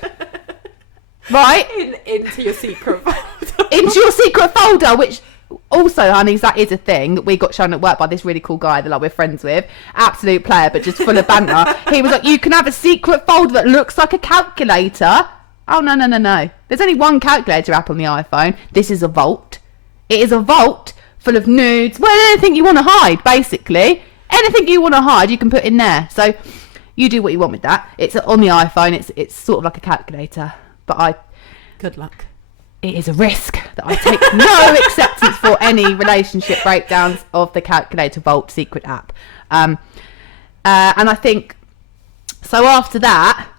Right? Into your secret folder. Into your secret folder, which also, honeys, that is a thing that we got shown at work by this really cool guy that like we're friends with. Absolute player, but just full of banter. He was like, you can have a secret folder that looks like a calculator. Oh, no. There's only one calculator app on the iPhone. This is a vault. It is a vault full of nudes. Well, anything you want to hide, basically. Anything you want to hide, you can put in there. So you do what you want with that. It's on the iPhone. It's sort of like a calculator. But good luck. It is a risk that I take no acceptance for any relationship breakdowns of the calculator vault secret app. And I think, so after that...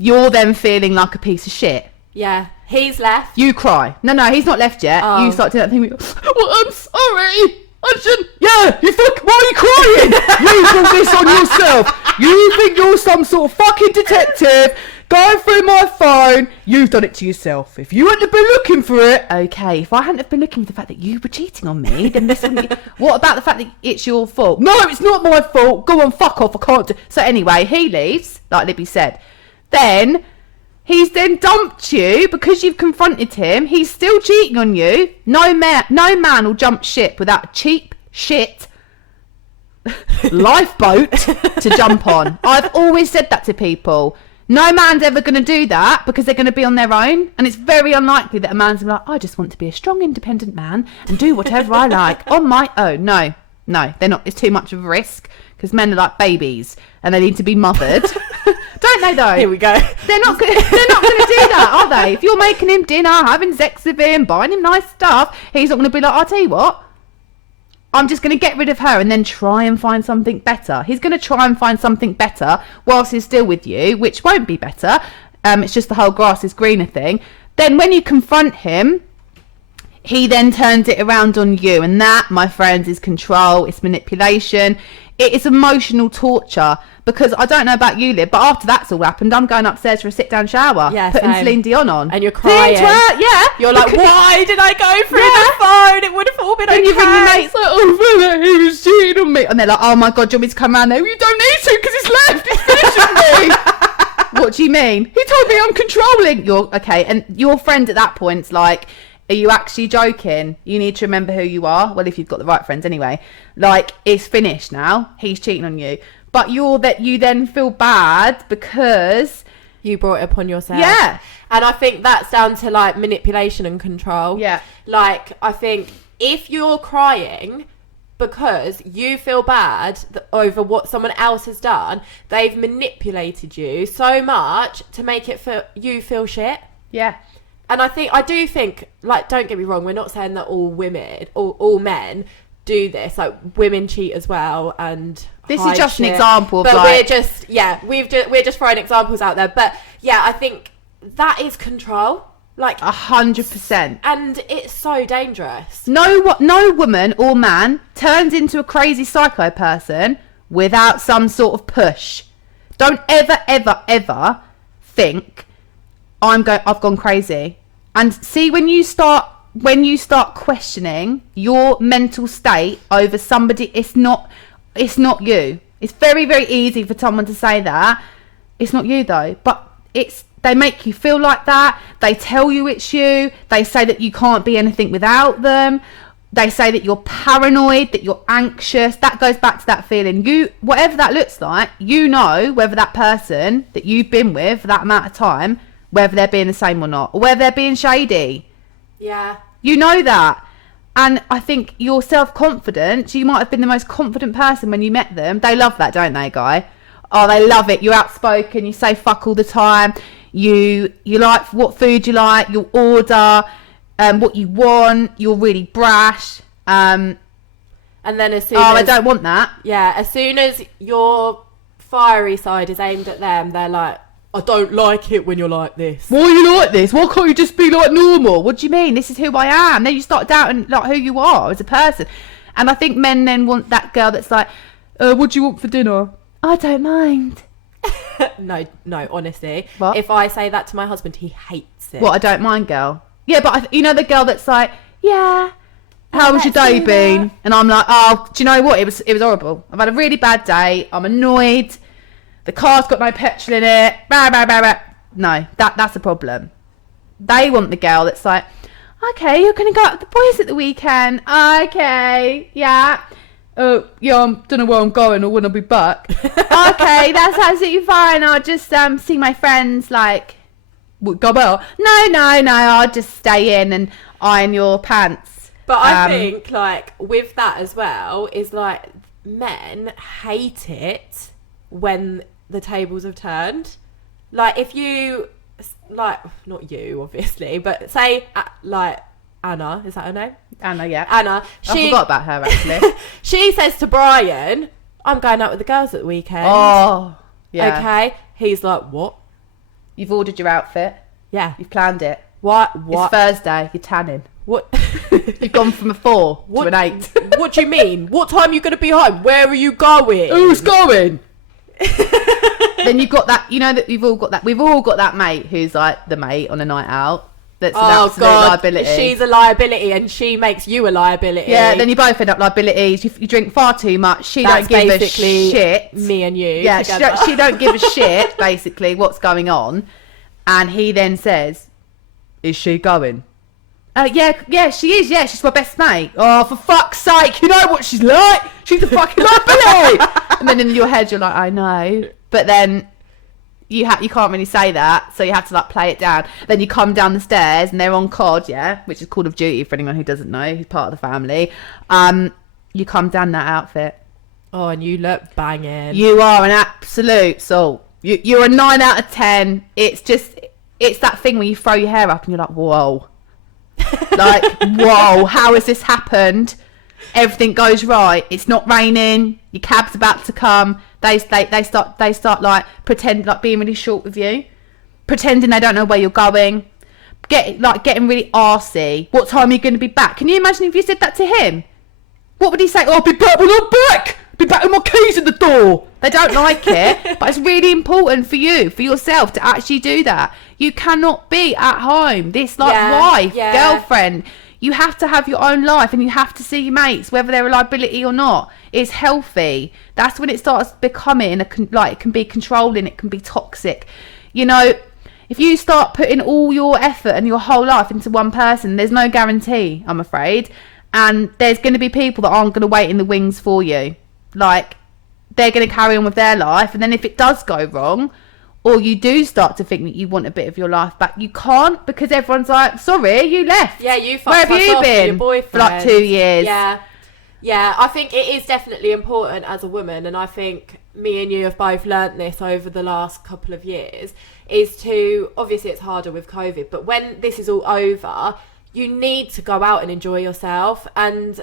You're then feeling like a piece of shit. Yeah. He's left. You cry. No, he's not left yet. Oh. You start doing that thing. Well, I'm sorry. I shouldn't. Yeah, why are you crying? You brought this on yourself. You think you're some sort of fucking detective going through my phone. You've done it to yourself. If you hadn't have been looking for it. Okay, if I hadn't have been looking for the fact that you were cheating on me, then this wouldn't be... What about the fact that it's your fault? No, it's not my fault. Go on, fuck off. I can't do... So anyway, he leaves, like Libby said. Then he's then dumped you because you've confronted him. He's still cheating on you. No man will jump ship without a cheap shit lifeboat to jump on. I've always said that to people. No man's ever going to do that because they're going to be on their own, and it's very unlikely that a man's going to be like, I just want to be a strong, independent man and do whatever I like on my own. No, they're not. It's too much of a risk because men are like babies and they need to be mothered. Don't they though? Here we go. They're not going to do that, are they? If you're making him dinner, having sex with him, buying him nice stuff, he's not going to be like, I'll tell you what, I'm just going to get rid of her and then try and find something better. He's going to try and find something better whilst he's still with you, which won't be better. It's just the whole grass is greener thing. Then when you confront him, he then turns it around on you. And that, my friends, is control. It's manipulation. It is emotional torture. Because I don't know about you, Lib, but after that's all happened, I'm going upstairs for a sit-down shower, putting Celine Dion on. And you're crying. Yeah. You're like, why did I go through the phone? It would have all been okay. And you ring your mates like, oh, he was cheating on me. And they're like, oh my God, do you want me to come around there? Well, you don't need to because he's left. He's finished with me. What do you mean? He told me I'm controlling. Okay, and your friend at that point's like, Are you actually joking? You need to remember who you are. Well, if you've got the right friends anyway. Like, it's finished now. He's cheating on you. But you then feel bad because... You brought it upon yourself. Yeah. And I think that's down to, like, manipulation and control. Yeah. Like, I think if you're crying because you feel bad over what someone else has done, they've manipulated you so much to make it you feel shit. Yeah. And I do think, like, don't get me wrong, we're not saying that all women, all men do this. Like, women cheat as well, and this is just an example of, but like... we're just throwing examples out there. But yeah, I think that is control. Like 100%. And it's so dangerous. No woman or man turns into a crazy psycho person without some sort of push. Don't ever think I've gone crazy. And see, when you start questioning your mental state over somebody, it's not you. It's very, very easy for someone to say that. It's not you though, but they make you feel like that. They tell you it's you. They say that you can't be anything without them. They say that you're paranoid, that you're anxious. That goes back to that feeling. Whatever that looks like, you know whether that person that you've been with for that amount of time, whether they're being the same or not, or whether they're being shady. Yeah. You know that. And I think your self-confidence, you might have been the most confident person when you met them. They love that, don't they, Guy? Oh, they love it. You're outspoken. You say fuck all the time. You like what food you like. You'll order what you want. You're really brash. And then as soon as... I don't want that. Yeah, as soon as your fiery side is aimed at them, they're like, I don't like it when you're like this. Why are you like this? Why can't you just be like normal? What do you mean? This is who I am. Then you start doubting like who you are as a person. And I think men then want that girl that's like, what do you want for dinner? I don't mind. No, honestly. What? If I say that to my husband, he hates it. What, I don't mind girl? Yeah, but you know the girl that's like, yeah, how was your day been? And I'm like, oh, do you know what? It was horrible. I've had a really bad day. I'm annoyed. The car's got no petrol in it. Blah, blah, blah, blah. No, that's a problem. They want the girl that's like, okay, you're going to go out with the boys at the weekend. Okay, yeah. Yeah, I don't know where I'm going or when I'll be back. Okay, that's absolutely fine. I'll just see my friends, like, go out. No, I'll just stay in and iron your pants. But I think, like, with that as well, is like, men hate it when the tables have turned. Like, if you, like, not you, obviously, but say, like, Anna, is that her name? Anna, yeah. Anna. I forgot about her, actually. She says to Brian, I'm going out with the girls at the weekend. Oh, yeah. Okay. He's like, what? You've ordered your outfit. Yeah. You've planned it. What? It's Thursday. You're tanning. What? You've gone from a 4 to an 8. What do you mean? What time are you going to be home? Where are you going? Who's going? Then you've got that, you know that we've all got that mate who's like the mate on a night out. That's an absolute liability. She's a liability and she makes you a liability. Yeah, then you both end up liabilities. You drink far too much. She don't give a shit. Me and you. Yeah, she don't give a shit, basically, what's going on. And he then says, is she going? Yeah, she is. Yeah, she's my best mate. Oh, for fuck's sake, you know what she's like? She's a fucking liability. And then in your head, you're like, I know. But then you can't really say that, so you have to like play it down. Then you come down the stairs and they're on COD, yeah, which is Call of Duty for anyone who doesn't know, who's part of the family. You come down that outfit. Oh, and you look banging. You are an absolute soul. You're a 9 out of 10. It's that thing where you throw your hair up and you're like, whoa. Like, whoa, how has this happened? Everything goes right. It's not raining. Your cab's about to come. They start like pretend like being really short with you, pretending they don't know where you're going, getting really arsey. What time are you going to be back? Can you imagine if you said that to him? What would he say? Oh, I'll be back when I'm back. Be back with my keys in the door. They don't like it, but it's really important for you, for yourself, to actually do that. You cannot be at home. This wife, girlfriend. You have to have your own life and you have to see your mates, whether they're a liability or not. It's healthy. That's when it starts becoming, it can be controlling, it can be toxic. You know, if you start putting all your effort and your whole life into one person, there's no guarantee, I'm afraid. And there's going to be people that aren't going to wait in the wings for you. Like, they're going to carry on with their life. And then if it does go wrong, or you do start to think that you want a bit of your life back, you can't, because everyone's like, sorry, you left. Yeah, you Where have you been? Your boyfriend. For like 2 years. Yeah, I think it is definitely important as a woman, and I think me and you have both learnt this over the last couple of years, is to, obviously it's harder with COVID, but when this is all over, you need to go out and enjoy yourself, and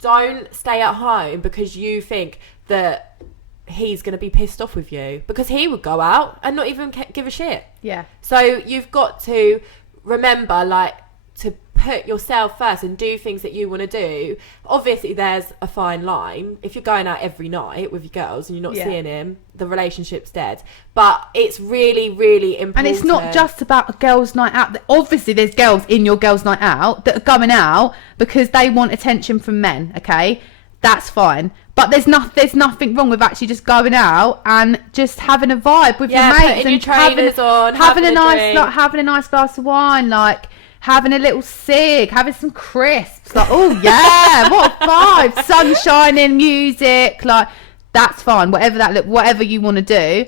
don't stay at home because you think that he's going to be pissed off with you, because he would go out and not even give a shit. Yeah. So you've got to remember, like, to put yourself first and do things that you want to do. Obviously there's a fine line. If you're going out every night with your girls and you're not seeing him, the relationship's dead. But it's really, really important. And it's not just about a girls' night out. Obviously there's girls in your girls' night out that are going out because they want attention from men, okay? That's fine. But there's nothing wrong with actually just going out and just having a vibe with your mates and your trainers having a nice glass of wine, like having a little cig, having some crisps, like, oh yeah, what a vibe, sun shining, music, like, that's fine. Whatever you want to do,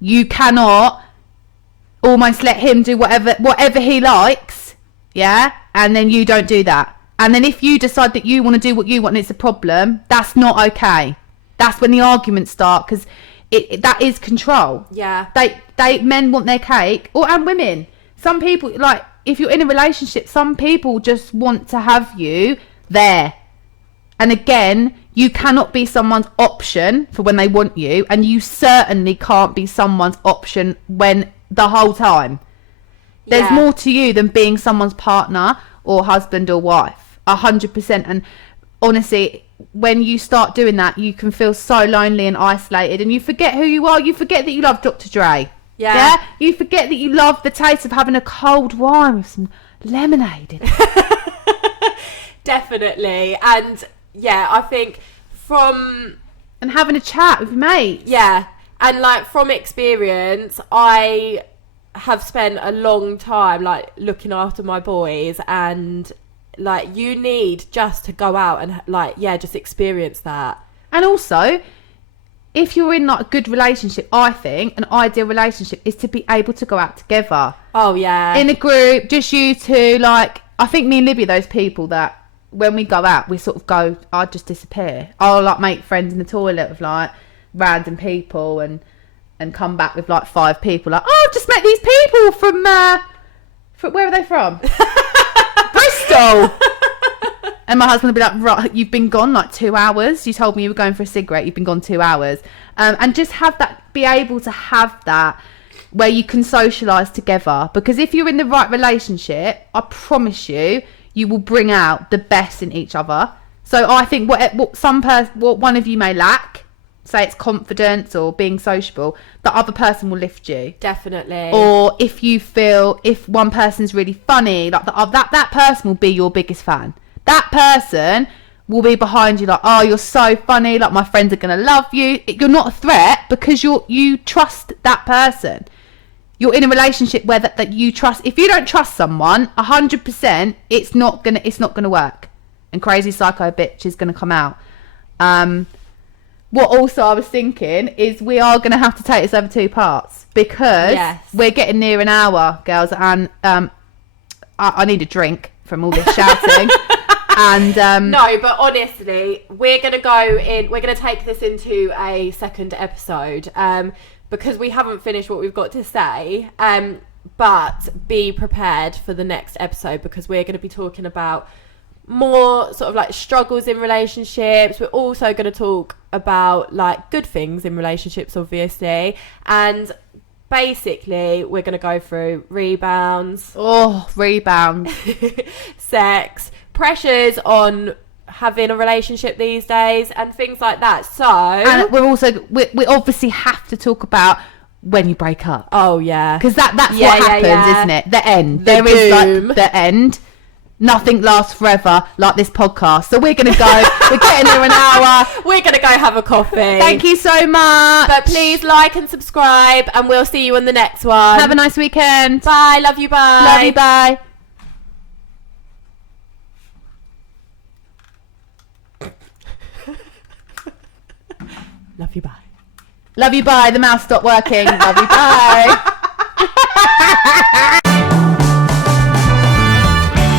you cannot almost let him do whatever he likes, yeah, and then you don't do that. And then if you decide that you want to do what you want and it's a problem, that's not okay. That's when the arguments start, because that is control. Yeah. Men want their cake, and women. Some people, like, if you're in a relationship, some people just want to have you there. And again, you cannot be someone's option for when they want you, and you certainly can't be someone's option when the whole time. There's more to you than being someone's partner or husband or wife. 100%. And honestly, when you start doing that, you can feel so lonely and isolated, and you forget who you are. You forget that you love Dr. Dre. Yeah. You forget that you love the taste of having a cold wine with some lemonade in it. Definitely. And yeah, I think and having a chat with your mates. Yeah. And like, from experience, I have spent a long time like looking after my boys, and like, you need just to go out and like, just experience that. And also, if you're in like a good relationship, I think an ideal relationship is to be able to go out together. Oh yeah. In a group, just you two. Like, I think me and Libby are those people that when we go out, we sort of go, I'll just disappear. I'll like make friends in the toilet with like random people and come back with like 5 people. Like, oh, I've just met these people from where are they from? Bristol. And my husband would be like, right, you've been gone like 2 hours. You told me you were going for a cigarette. You've been gone 2 hours. And just be able to have that where you can socialise together. Because if you're in the right relationship, I promise you, you will bring out the best in each other. So I think what one of you may lack, say it's confidence or being sociable, the other person will lift you. Definitely. Or if one person's really funny, like that person will be your biggest fan. That person will be behind you, like, oh, you're so funny, like, my friends are going to love you. You're not a threat because you trust that person. You're in a relationship where that you trust. If you don't trust someone 100%, it's not gonna work, and crazy psycho bitch is gonna come out. What also I was thinking is we are gonna have to take this over 2 parts, because we're getting near an hour, girls, and I need a drink from all this shouting. And no, but honestly, we're gonna take this into a second episode, because we haven't finished what we've got to say, but be prepared for the next episode, because we're going to be talking about more sort of like struggles in relationships. We're also going to talk about like good things in relationships, obviously, and basically we're going to go through rebounds, sex, pressures on having a relationship these days, and things like that. So, and we obviously have to talk about when you break up. Oh yeah, because that's what happens, isn't it? The end. There is like the end. nothing lasts forever like this podcast. So we're going to go. We're getting here an hour. We're going to go have a coffee. Thank you so much. But please like and subscribe, and we'll see you on the next one. Have a nice weekend. Bye. Love you. Bye. Love you. Bye. Love you. Bye. Love you. Bye. The mouse stopped working. Love you. Bye.